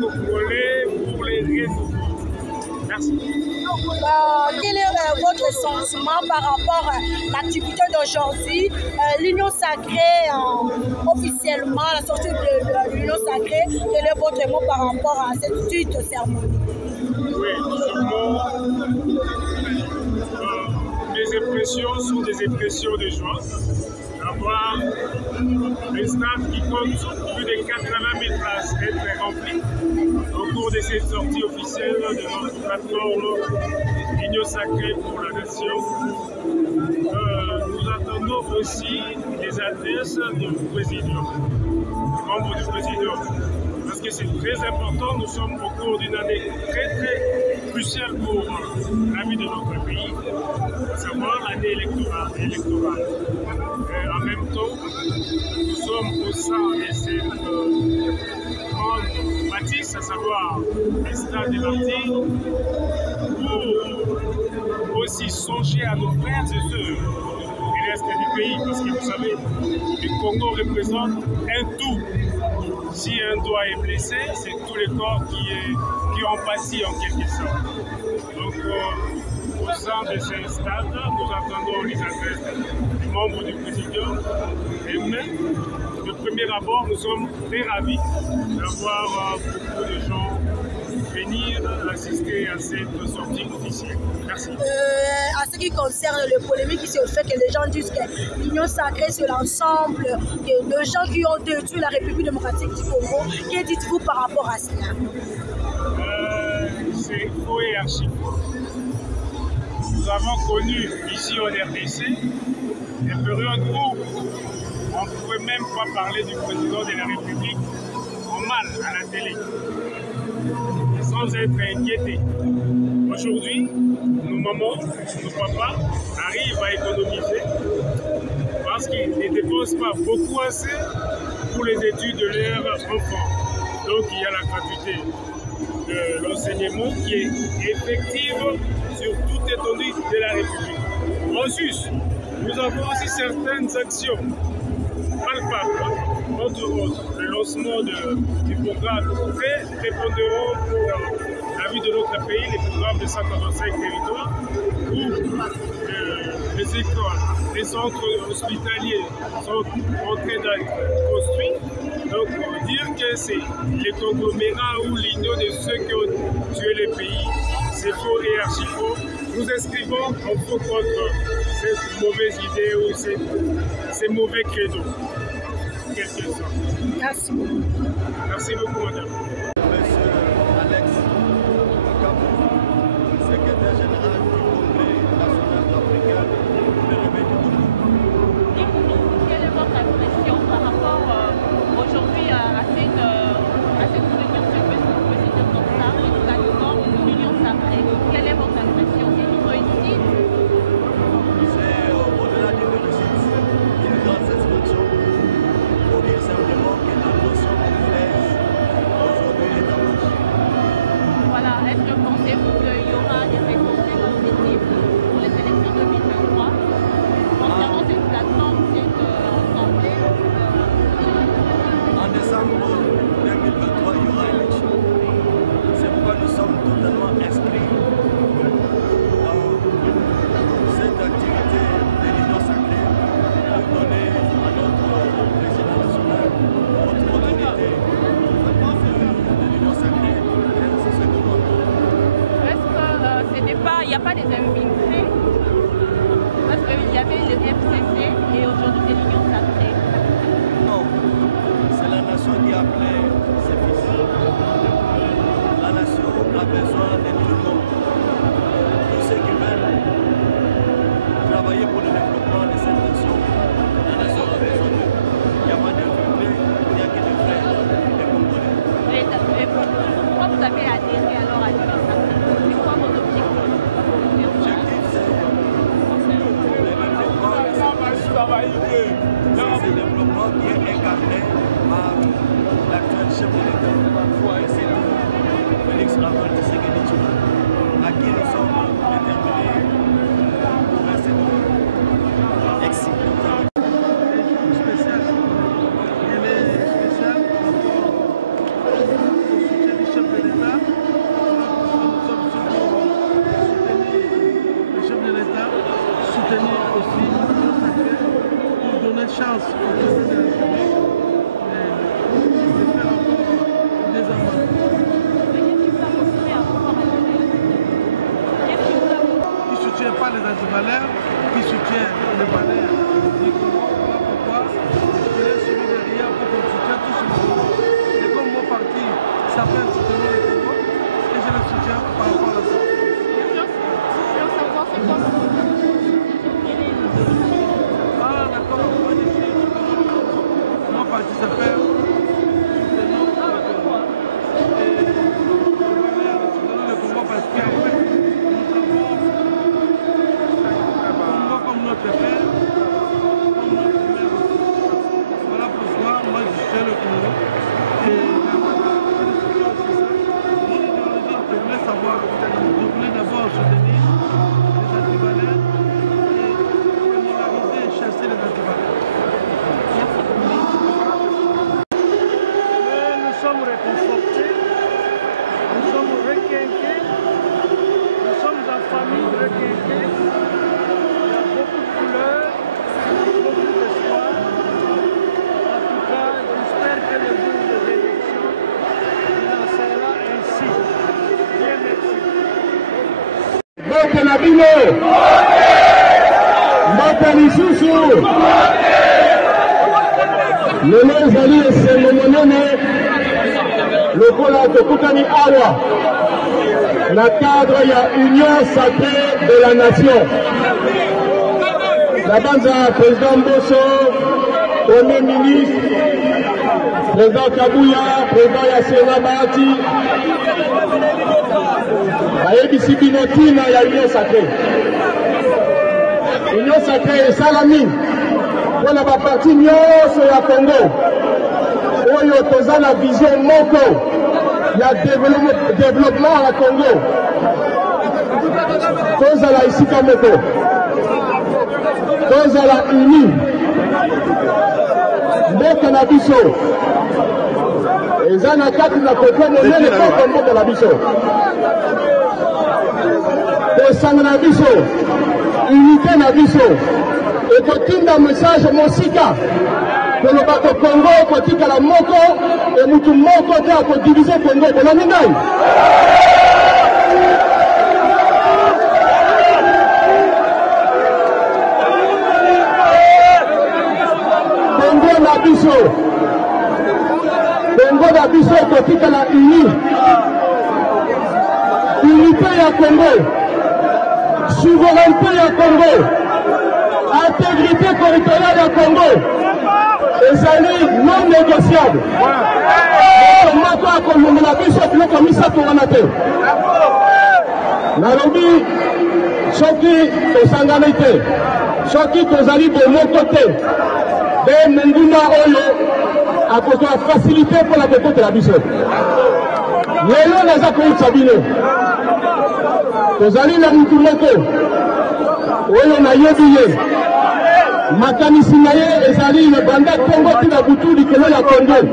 Congolais pour les renouveaux. Merci. Quel est votre sentiment par rapport à l'activité d'aujourd'hui, l'Union sacrée, officiellement, la sortie de l'Union sacrée, quel est votre mot par rapport à cette suite de cérémonie? Oui, mes impressions sont des impressions de joie. D'avoir un stade qui compte plus de 80 000 places être rempli au cours de cette sortie officielle de notre plateforme Union sacrée pour la nation. Nous attendons aussi les adresses du président, du membre du président, parce que c'est très important. Nous sommes au cours d'une année très cruciale pour la vie de notre pays, à savoir l'année électorale. En même temps, nous sommes au sein de cette grande bâtisse, à savoir les stades des martyrs, pour aussi songer à nos frères et sœurs du reste du pays, parce que vous savez, le Congo représente un tout. si un doigt est blessé, c'est tout le corps qui en pâtit en quelque sorte. Donc, au sein de ce stade, nous attendons les adresses des membres du présidium. Et même, de premier abord, nous sommes très ravis d'avoir beaucoup de gens venir assister à cette sortie officielle. Merci. À ce qui concerne le polémique qui se fait que les gens disent que l'Union sacrée c'est l'ensemble de gens qui ont détruit la République démocratique du Congo. Que dites-vous par rapport à cela? C'est faux et archi faux. Nous avons connu ici au RDC des périodes où on ne pouvait même pas parler du président de la République en mal à la télé, sans être inquiétés. Aujourd'hui, nos mamans, nos papas arrivent à économiser parce qu'ils ne dépensent pas beaucoup assez pour les études de leurs enfants. Donc il y a la gratuité de l'enseignement qui est effective sur toute l'étendue de la République. En sus, nous avons aussi certaines actions palpables, entre autres le lancement du programme très prépondérant pour la vie de notre pays, les programmes de 145 territoires, où les écoles, les centres hospitaliers sont en train d'être construits. Donc, dire que c'est les conglomérats ou l'union de ceux qui ont tué les pays, c'est faux et archi faux. Nous inscrivons en faux contre cette mauvaise idée ou ces mauvais credos. Quelque sorte. Merci beaucoup. Merci beaucoup, madame. Secrétaire général du Congrès national africain de Réveil. Quelle est votre impression par rapport aujourd'hui à cette réunion que le président Constant et la plateforme de l'Union sacrée? Quelle est votre impression? C'est une réussite? C'est au-delà d'une réussite, une grande satisfaction pour dire simplement que la notion congolaise aujourd'hui est en marche. Voilà, est-ce que pensez-vous qu'il y aura des résultats positifs pour les élections 2023 concernant cette plateforme, cette assemblée? En décembre 2023, il y aura élection. C'est pourquoi nous sommes totalement inscrits dans cette activité de l'Union sacrée pour donner à notre président national notre autorité de l'Union sacrée. C'est ce que nous demandons. Il n'y a pas des immigrés, parce qu'il y avait le FCC et aujourd'hui c'est l'Union sacrée. Non, c'est la nation qui a appelé ses fils. La nation a besoin de tout le monde. Tous ceux qui veulent travailler pour le développement de cette nation, la nation a besoin d'eux. Il n'y a pas d'immigrés, il n'y a que des frères, des Congolais. Et pourquoi vous avez adhéré alors à l'Union sacrée? C'est quoi vos objectifs? C'est le développement qui est incarné par l'actuel chef de l'État, Félix Antoine Tshisekedi Tshilombo, à qui nous sommes déterminés pour rester debout. Merci. Chance au président de la République de faire encore des amendements. Qui ne soutient pas les antivaleurs, qui soutient les valeurs du Congo. Voilà pourquoi je l'ai suivi derrière pour qu'on soutienne tous les Congo. Et comme mon parti s'appelle Soutenir les Congo, et je le soutiens par rapport à ça. Ah d'accord. Mon parti s'appelle Soutenons le Congo. Et Soutenons le Congo parce qu'après, nous avons Congo comme notre père, comme notre mère aussi. Voilà pourquoi moi je soutiens le Congo. Et la mbote na bino mbote lisusu lelo ezali esengo monene lokola tokutani awa na cadre ya union sacrée de la nation na banza président Mboso, premier ministre, président Kabuya, président Yasena Bahati bayebisi bino ntina ya union sacrée. Union sacrée esalami mpona baparti nyonso ya Congo oyo toza na vision moko ya développement ya Congo, tozala esika moko, tozala uni. Mboka na biso eza na kati na kote monene kaka mboka na biso, kosanga na biso, unité na biso ekotinda message mosika koloba ko Congo kotikala moko e mutu moko te akodivize Congo. Kolani ngai Congo na biso, Congo na biso kotikala uni, unité ya Congo, souveraineté ya Congo, intégrité territoriale ya Congo ezali non négociable. Moko akolongola biso biloko misato wana te. Nalobi soki tosangani te, soki tozali bomoko te, be monguna oyo akozwa facilité mpo na kokotela biso. Lelo naza koyebisa bino tozali na mutu moko oyo nayebi ye makanisi na ye ezali banda Congo tina butu likolo ya Congo.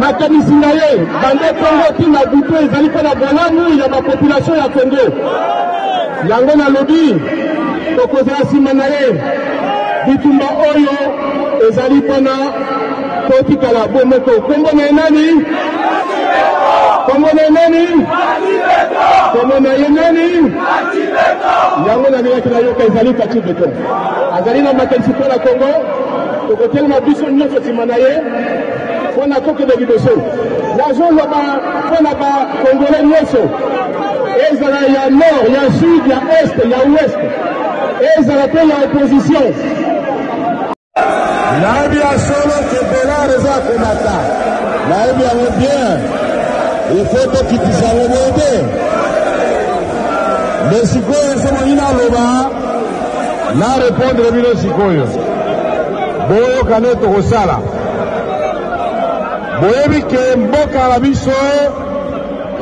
Makanisi na ye banda Congo tina butu ezali mpona bolamu ya bapopulation ya Congo. Yango nalobi tokozala nsima na ye bitumba oyo ezali mpona totikala bomoko. Kombo na ye nani? Kombo na ye nani? Kombo na ye nani? Yango nalingaki nayoka ezali Fatou Beton azali na makanisi mpo na Congo. Tokotelema biso nyonso nsima na ye mpo na kokende liboso. Nazoloba mpo na bakongole nyonso, ezala ya nord, ya sud, ya est, ya ouest, ezala pe ya opposition. nayebi ya solo ke dolar eza komata, nayebi yango bien, ifo tokitisa yango boye. Me sikoyo somo nina aloba na répondre bino sikoyo boyoka nde tokosala. Boyebi ke mboka na biso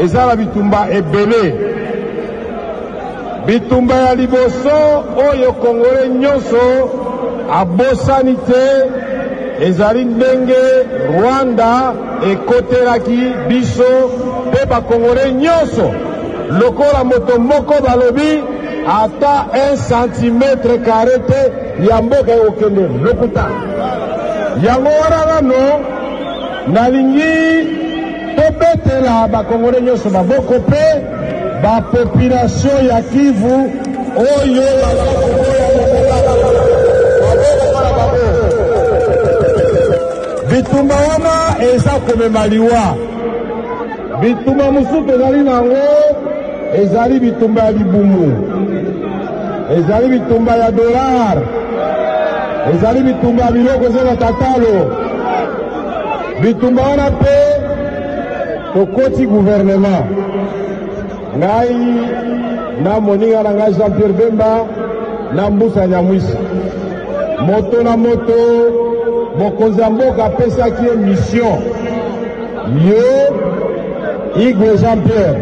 eza na bitumba ebele, bitumba ya liboso oyo kongole nyonso abosani te ezali ndenge Rwanda ekotelaki biso mpe bakongole nyonso lokola moto moko balobi ata 1 centimetre carré te ya mboka ekokende lokuta. Yango wana nano nalingi tobetela bakongole nyonso maboko mpe bapopulation ya Kivu oyo bitumba wana eza komema liwa. Bitumba mosusu tozali nango ezali bitumba ya libumu, ezali bitumba ya dolar, ezali bitumba ya biloko eza na tatalo. Bitumba wana mpe tokoti gouvernement. Ngai na moninga na ngai Jean-Pierre Bemba na Mbusa Nyamwisi, moto na moto mokonzi ya mboka apesaki ye mission yo Igwe Jean-Pierre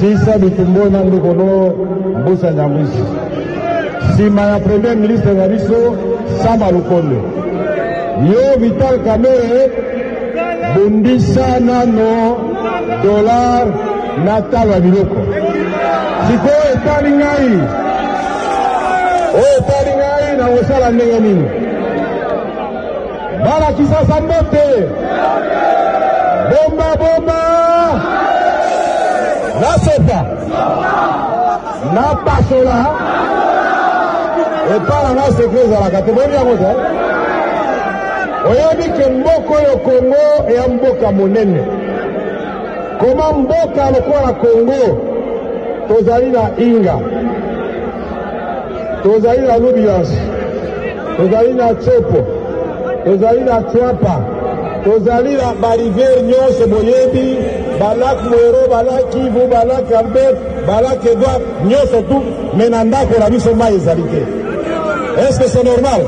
sisa bitumbo na ndukono Mbusa Nyamwisi, nsima ya premier ministre na biso Samba Lukonde, yo Vital Kamerhe bundisa nano dolar na talo ya biloko. Sikoyo etali ngai oyo etali ngai na kosala ndenge nini? Bala kisasa mbote bomba bomba nasopa na pasola epa nanga sekre ezalaka toboni yango te oyebi ke mboka oyo Congo eya mboka monene koma mboka lokola Congo tozali na Inga tozali na Lubias tozali na Tsopo tozali na Twapa tozali na bariviere nyonso boyebi balak Mwero balak Kivu balak Albert balak Edouard nyonso tu me na ndako na biso mai ezali te. Est-ce que c'est normal?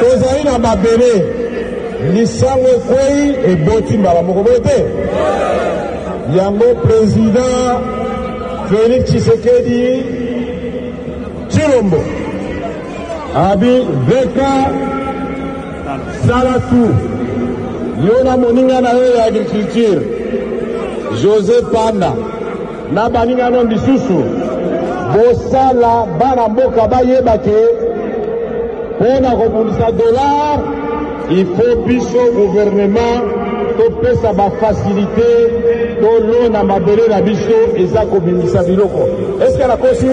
Tozali na babele lisango ekwei eboti mbala moko boye te yango président Félix Tshisekedi Tshilombo abi veka salatu yona moninga na yo ya agriculture José Panda na baninga no lisusu bosala bana mboka bayeba ke pona kobundisa dollar il faut biso gouvernement topesa bafacilité tolona mabele na biso eza kobimisa biloko. Est-ce que nakosi?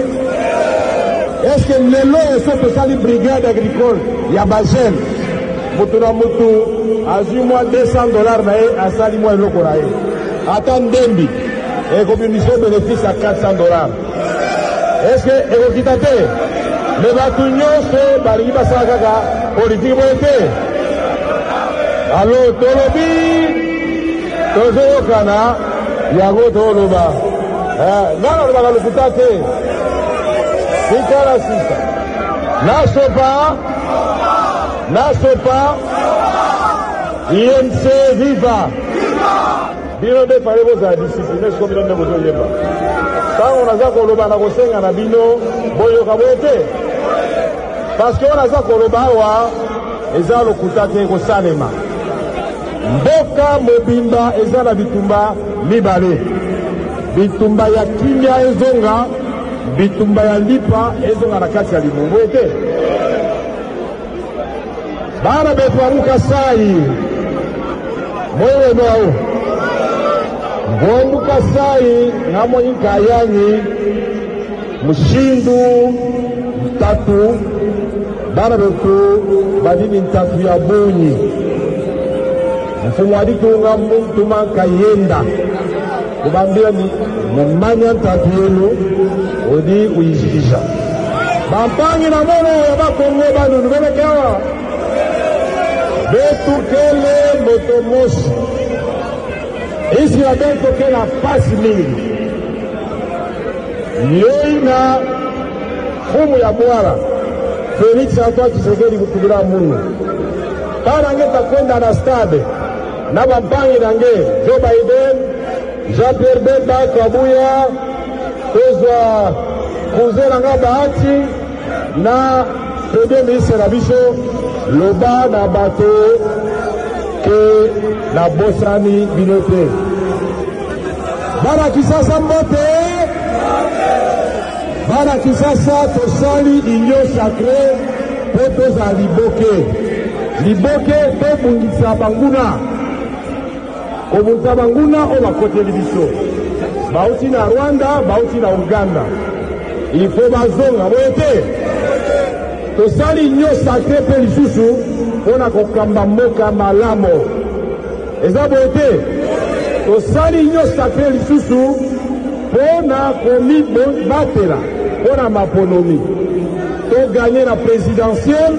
Est-ce que lelo eso tosali brigade agricole ya bagene mutu na mutu azwi mwa $200 na ye asali mwa eloko na ye ata ndembi ekobimisa bénéfice ya $400. Est-ce que ekokita te? Me bato nyonso balingi basala kaka politike boye te. Alo tolobi tozoyokana yango toloba ngana olobaka lokuta te sikala sisa nasopa INC viva bino nde fale bozala discipline siko bino nde bozoyemba ntango naza koloba na kosenga na bino boyoka boye te parce que oyo naza koloba awa eza lokuta te kosalema. Mboka mobimba eza na bitumba mibale, bitumba ya kimia ezonga, bitumba ya lipa ezonga na kati ya limumbu ete bana betu amuka sai mwewe mwao ngombuka sai ngamoni kayangi mushindu tatu bana betu badini ntatu ya bunyi mfumu aditunga mtuma kayenda kubambia ni mumanya ntatu yenu odi uishisha bampangi na mono ya bakongo banu nubelekawa betu kele motomoshi isi ya beto kela pasi mingi yoi na fumu ya mwara Félix Antoine Tshisekedi kutubira munu para ngeta kwenda na stade na bampangi nange Joe Biden Jean-Pierre Bemba Kabuya tozwa kuzela nga bahati na premier ministre na biso loba na bato ke na bosani binote bana kisasa mbote bana kisasa tosali union sacrée po toza liboke tobungisa banguna kobungisa banguna oyo bakoteli biso bauti na Rwanda bauti na Uganda il faut bazonga boye te tosali union sacrée mpe lisusu mpona kokamba mboka malamu eza boye te tosali union sacrée lisusu mpona komibatela mpona maponomi toganye na présidentielle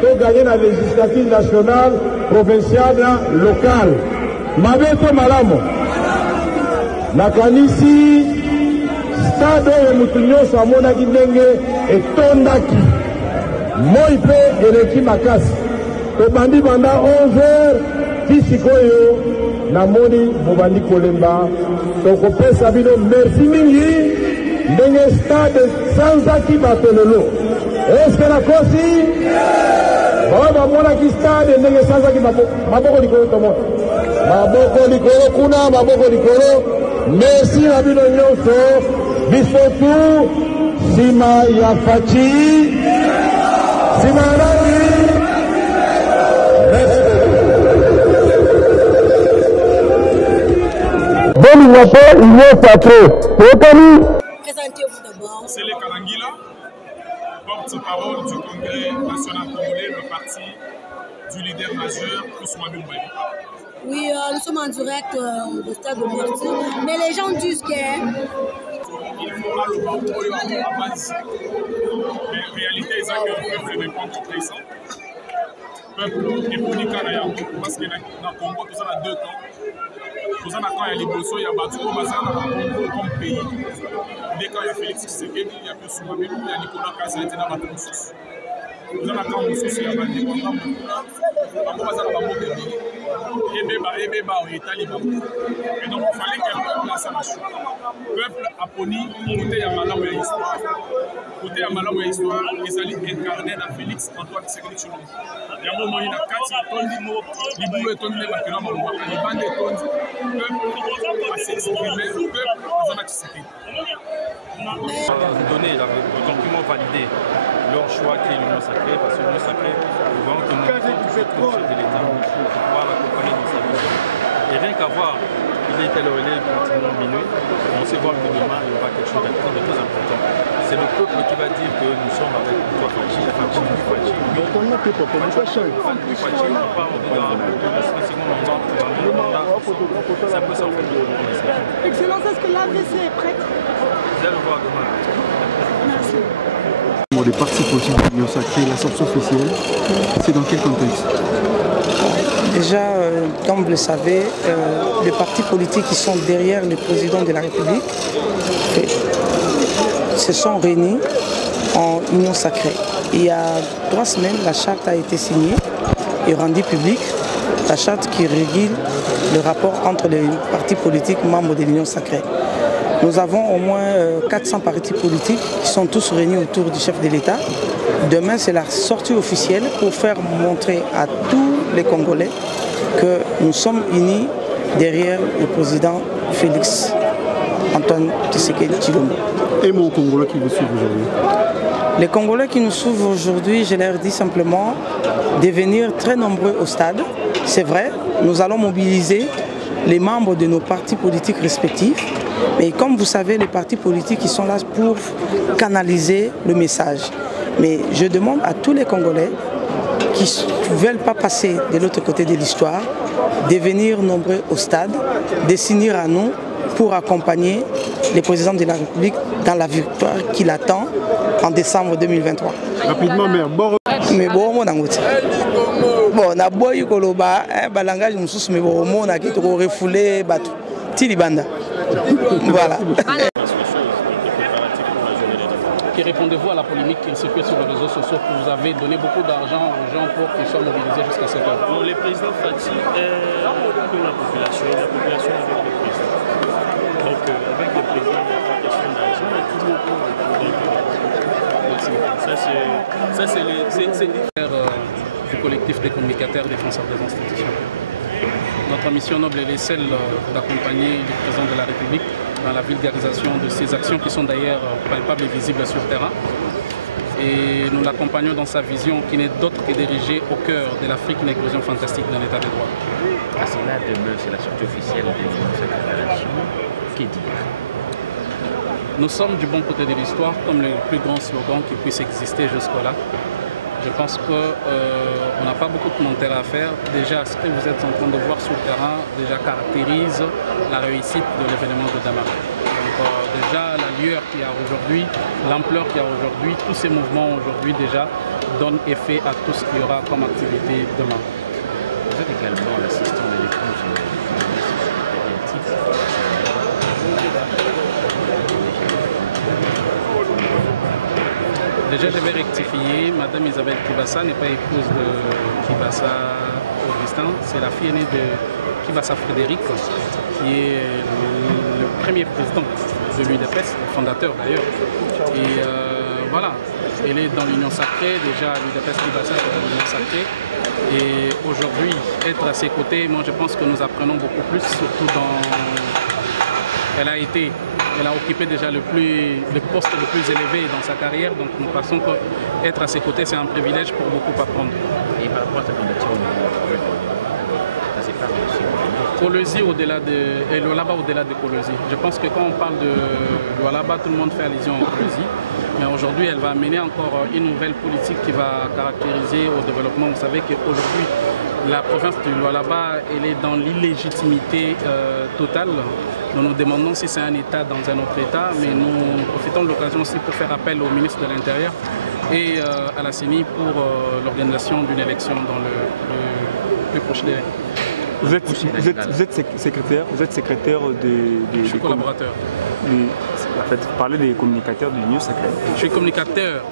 toganye na législative nationale provinciale na locale mabe to malamu nakanisi stade oyo mutu nyonso amonaki ndenge etondaki moi mpe eleki makasi tobandi banda 11h ti sikoyo namoni bobandi kolemba tokopesa bino merci mingi ndenge stade sanzaki bato lelo eske nakosi oyo bamonaki stade ndenge sanzaki maboko likolo tomona maboko likolo kuna maboko likolo merci na bino nyonso biso tu nsima ya faci nsima ya nani bolingo mpe union sacré tokani Présentez-vous d'abord. C'est les Kalangila, porte-parole du Congrès national congolais, le parti du leader majeur, Ousmane Mbali. Oui, nous sommes en direct au stade de Martyr, mais les gens disent que... Il faudra le banc à base. Mais en réalité, c'est que le peuple n'est pas encore présent. Le peuple est politique parce que dans le Congo, tout ça a 2 temps. Tout ça a quand il y a les Bosso, il y a Batou, il y a Congo comme pays. Dès quand il y a Félix Tshisekedi, il y a Kosoumami, il y a Nicolas Kasa, il y a Batou Moussous. Tout ça a quand il y a des indépendants. Et donc il fallait qu'elle place à la chose. Le peuple a poni côté à Malawi à histoire. Côté à Malawi à histoire, ils allaient incarner dans Félix Antoine Tshisekedi Tshilombo. Il y a un moment, il y a 4 tonnes, il boule tonnes de bâtiments Malawi, il vend des tonnes. Le peuple a s'exprimer, le peuple a Tshisekedi. Vous donner le document validé leur choix qui est l'Union sacrée, parce que l'Union sacrée, nous voyons que nous sommes toujours chef de l'État pour pouvoir l'accompagner dans sa vision. Et rien qu'à voir, il est telle heure, il est pratiquement minuit, on sait voir que demain, il y aura quelque chose de très important. C'est le peuple qui va dire que nous sommes avec toi, Fachi, on part c'est un peu ça en fait. Excellence, est-ce que l'AVC est prête? Vous allez le voir demain. Merci. Les partis politiques de l'Union sacrée, la sortie officielle, c'est dans quel contexte? Déjà, comme vous le savez, les partis politiques qui sont derrière le président de la République se sont réunis en Union sacrée. Il y a 3 semaines, la charte a été signée et rendue publique. La charte qui régule le rapport entre les partis politiques membres de l'Union sacrée. Nous avons au moins 400 partis politiques qui sont tous réunis autour du chef de l'État. Demain, c'est la sortie officielle pour faire montrer à tous les Congolais que nous sommes unis derrière le président Félix Antoine Tshisekedi Tshilombo. Et mon Congolais qui vous suivent aujourd'hui? Les Congolais qui nous suivent aujourd'hui, je leur dis simplement de venir très nombreux au stade. C'est vrai, nous allons mobiliser les membres de nos partis politiques respectifs. Mais comme vous savez, les partis politiques ils sont là pour canaliser le message. Mais je demande à tous les Congolais qui ne veulent pas passer de l'autre côté de l'histoire de venir nombreux au stade, de s'unir à nous pour accompagner le président de la République dans la victoire qu'il attend en décembre 2023. Rapidement, maire. Mais bon, mon angoisse. Bon, na boy koloba, balangage mususu mais bon, on a qui trop refoulé bateau. Tilibanda. Voilà. Et répondez-vous à la polémique qui circule sur les réseaux sociaux que vous avez donné beaucoup d'argent aux gens pour qu'ils soient mobilisés jusqu'à cette heure? Non, le président Fachi est pour la population avec le président. Donc avec le président, il n'y a pas question d'argent, mais tout le monde ça c'est du collectif des communicateurs défenseurs des institutions. Notre mission noble est celle d'accompagner le président de la République dans la vulgarisation de ses actions qui sont d'ailleurs palpables et visibles sur le terrain. Et nous l'accompagnons dans sa vision qui n'est d'autre que dirigée au cœur de l'Afrique, une éclosion fantastique d'un état de droit. Cela demain, c'est la sortie officielle de cette déclaration. Que dire? Nous sommes du bon côté de l'histoire, comme le plus grand slogan qui puisse exister jusque-là. Je pense qu'on n'a pas beaucoup de commentaires à faire. Déjà, ce que vous êtes en train de voir sur le terrain déjà caractérise la réussite de l'événement de demain. Donc déjà, la lueur qu'il y a aujourd'hui, l'ampleur qu'il y a aujourd'hui, tous ces mouvements aujourd'hui déjà donnent effet à tout ce qu'il y aura comme activité demain. Vous êtes également l'assistant de l'épouse médiatique. Déjà, je vais rectifier, Madame Isabelle Kibassa n'est pas épouse de Kibassa Augustin, c'est la fille aînée de Kibassa Frédéric, qui est le premier président de l'UDPS, le fondateur d'ailleurs. Et voilà, elle est dans l'Union sacrée, déjà l'UDPS Kibassa est dans l'Union sacrée. Et aujourd'hui, être à ses côtés, moi je pense que nous apprenons beaucoup plus, surtout dans... Elle a occupé déjà le poste le plus élevé dans sa carrière, donc nous pensons qu'être à ses côtés, c'est un privilège pour beaucoup apprendre. Et par rapport à sa candidature, ça s'est pas Kolwezi au-delà de et Lualaba au-delà de Kolwezi. Je pense que quand on parle de Lualaba, tout le monde fait allusion à Kolwezi. Mais aujourd'hui, elle va amener encore une nouvelle politique qui va caractériser au développement. Vous savez qu'aujourd'hui, la province de Lualaba, elle est dans l'illégitimité totale. Nous nous demandons si c'est un État dans un autre État, mais nous profitons de l'occasion aussi pour faire appel au ministre de l'Intérieur et à la CENI pour l'organisation d'une élection dans le plus proche délai. Vous êtes secrétaire Je suis collaborateur. En fait, vous parlez des communicateurs de l'Union sacrée. Je suis communicateur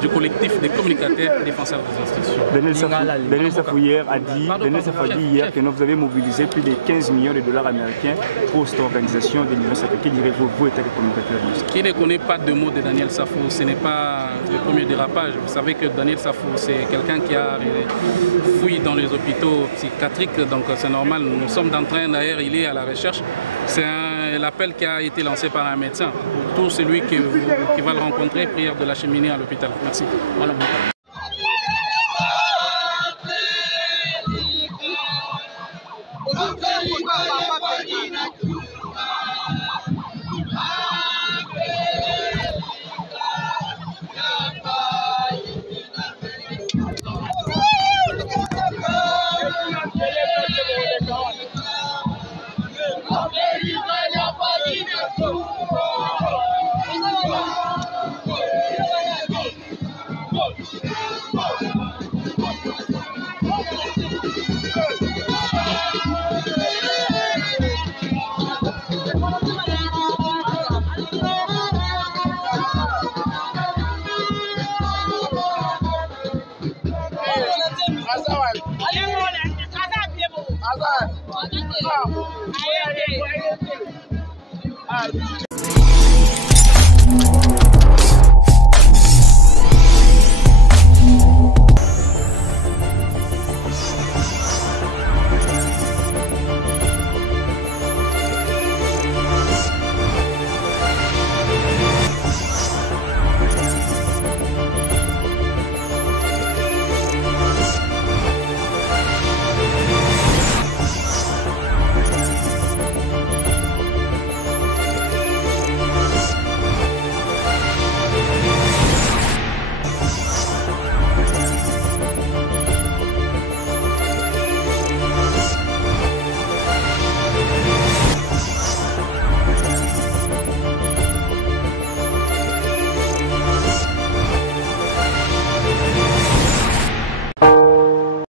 du collectif des communicateurs défenseurs des institutions. Daniel Safou a dit hier que vous avez mobilisé plus de 15 millions de dollars américains pour cette organisation de l'Union sacrée. Que direz-vous, vous, étant communicateur de l'Union sacrée? Qui ne connaît pas de mots de Daniel Safou? Ce n'est pas le premier dérapage. Vous savez que Daniel Safou, c'est quelqu'un qui a fouillé dans les hôpitaux psychiatriques, donc c'est normal. Nous sommes en train, d'ailleurs, il est à la recherche. C'est l'appel qui a été lancé par un médecin. Pour tout celui qui va le rencontrer, prière de l'acheminer à l'hôpital. Merci. Voilà. Azar.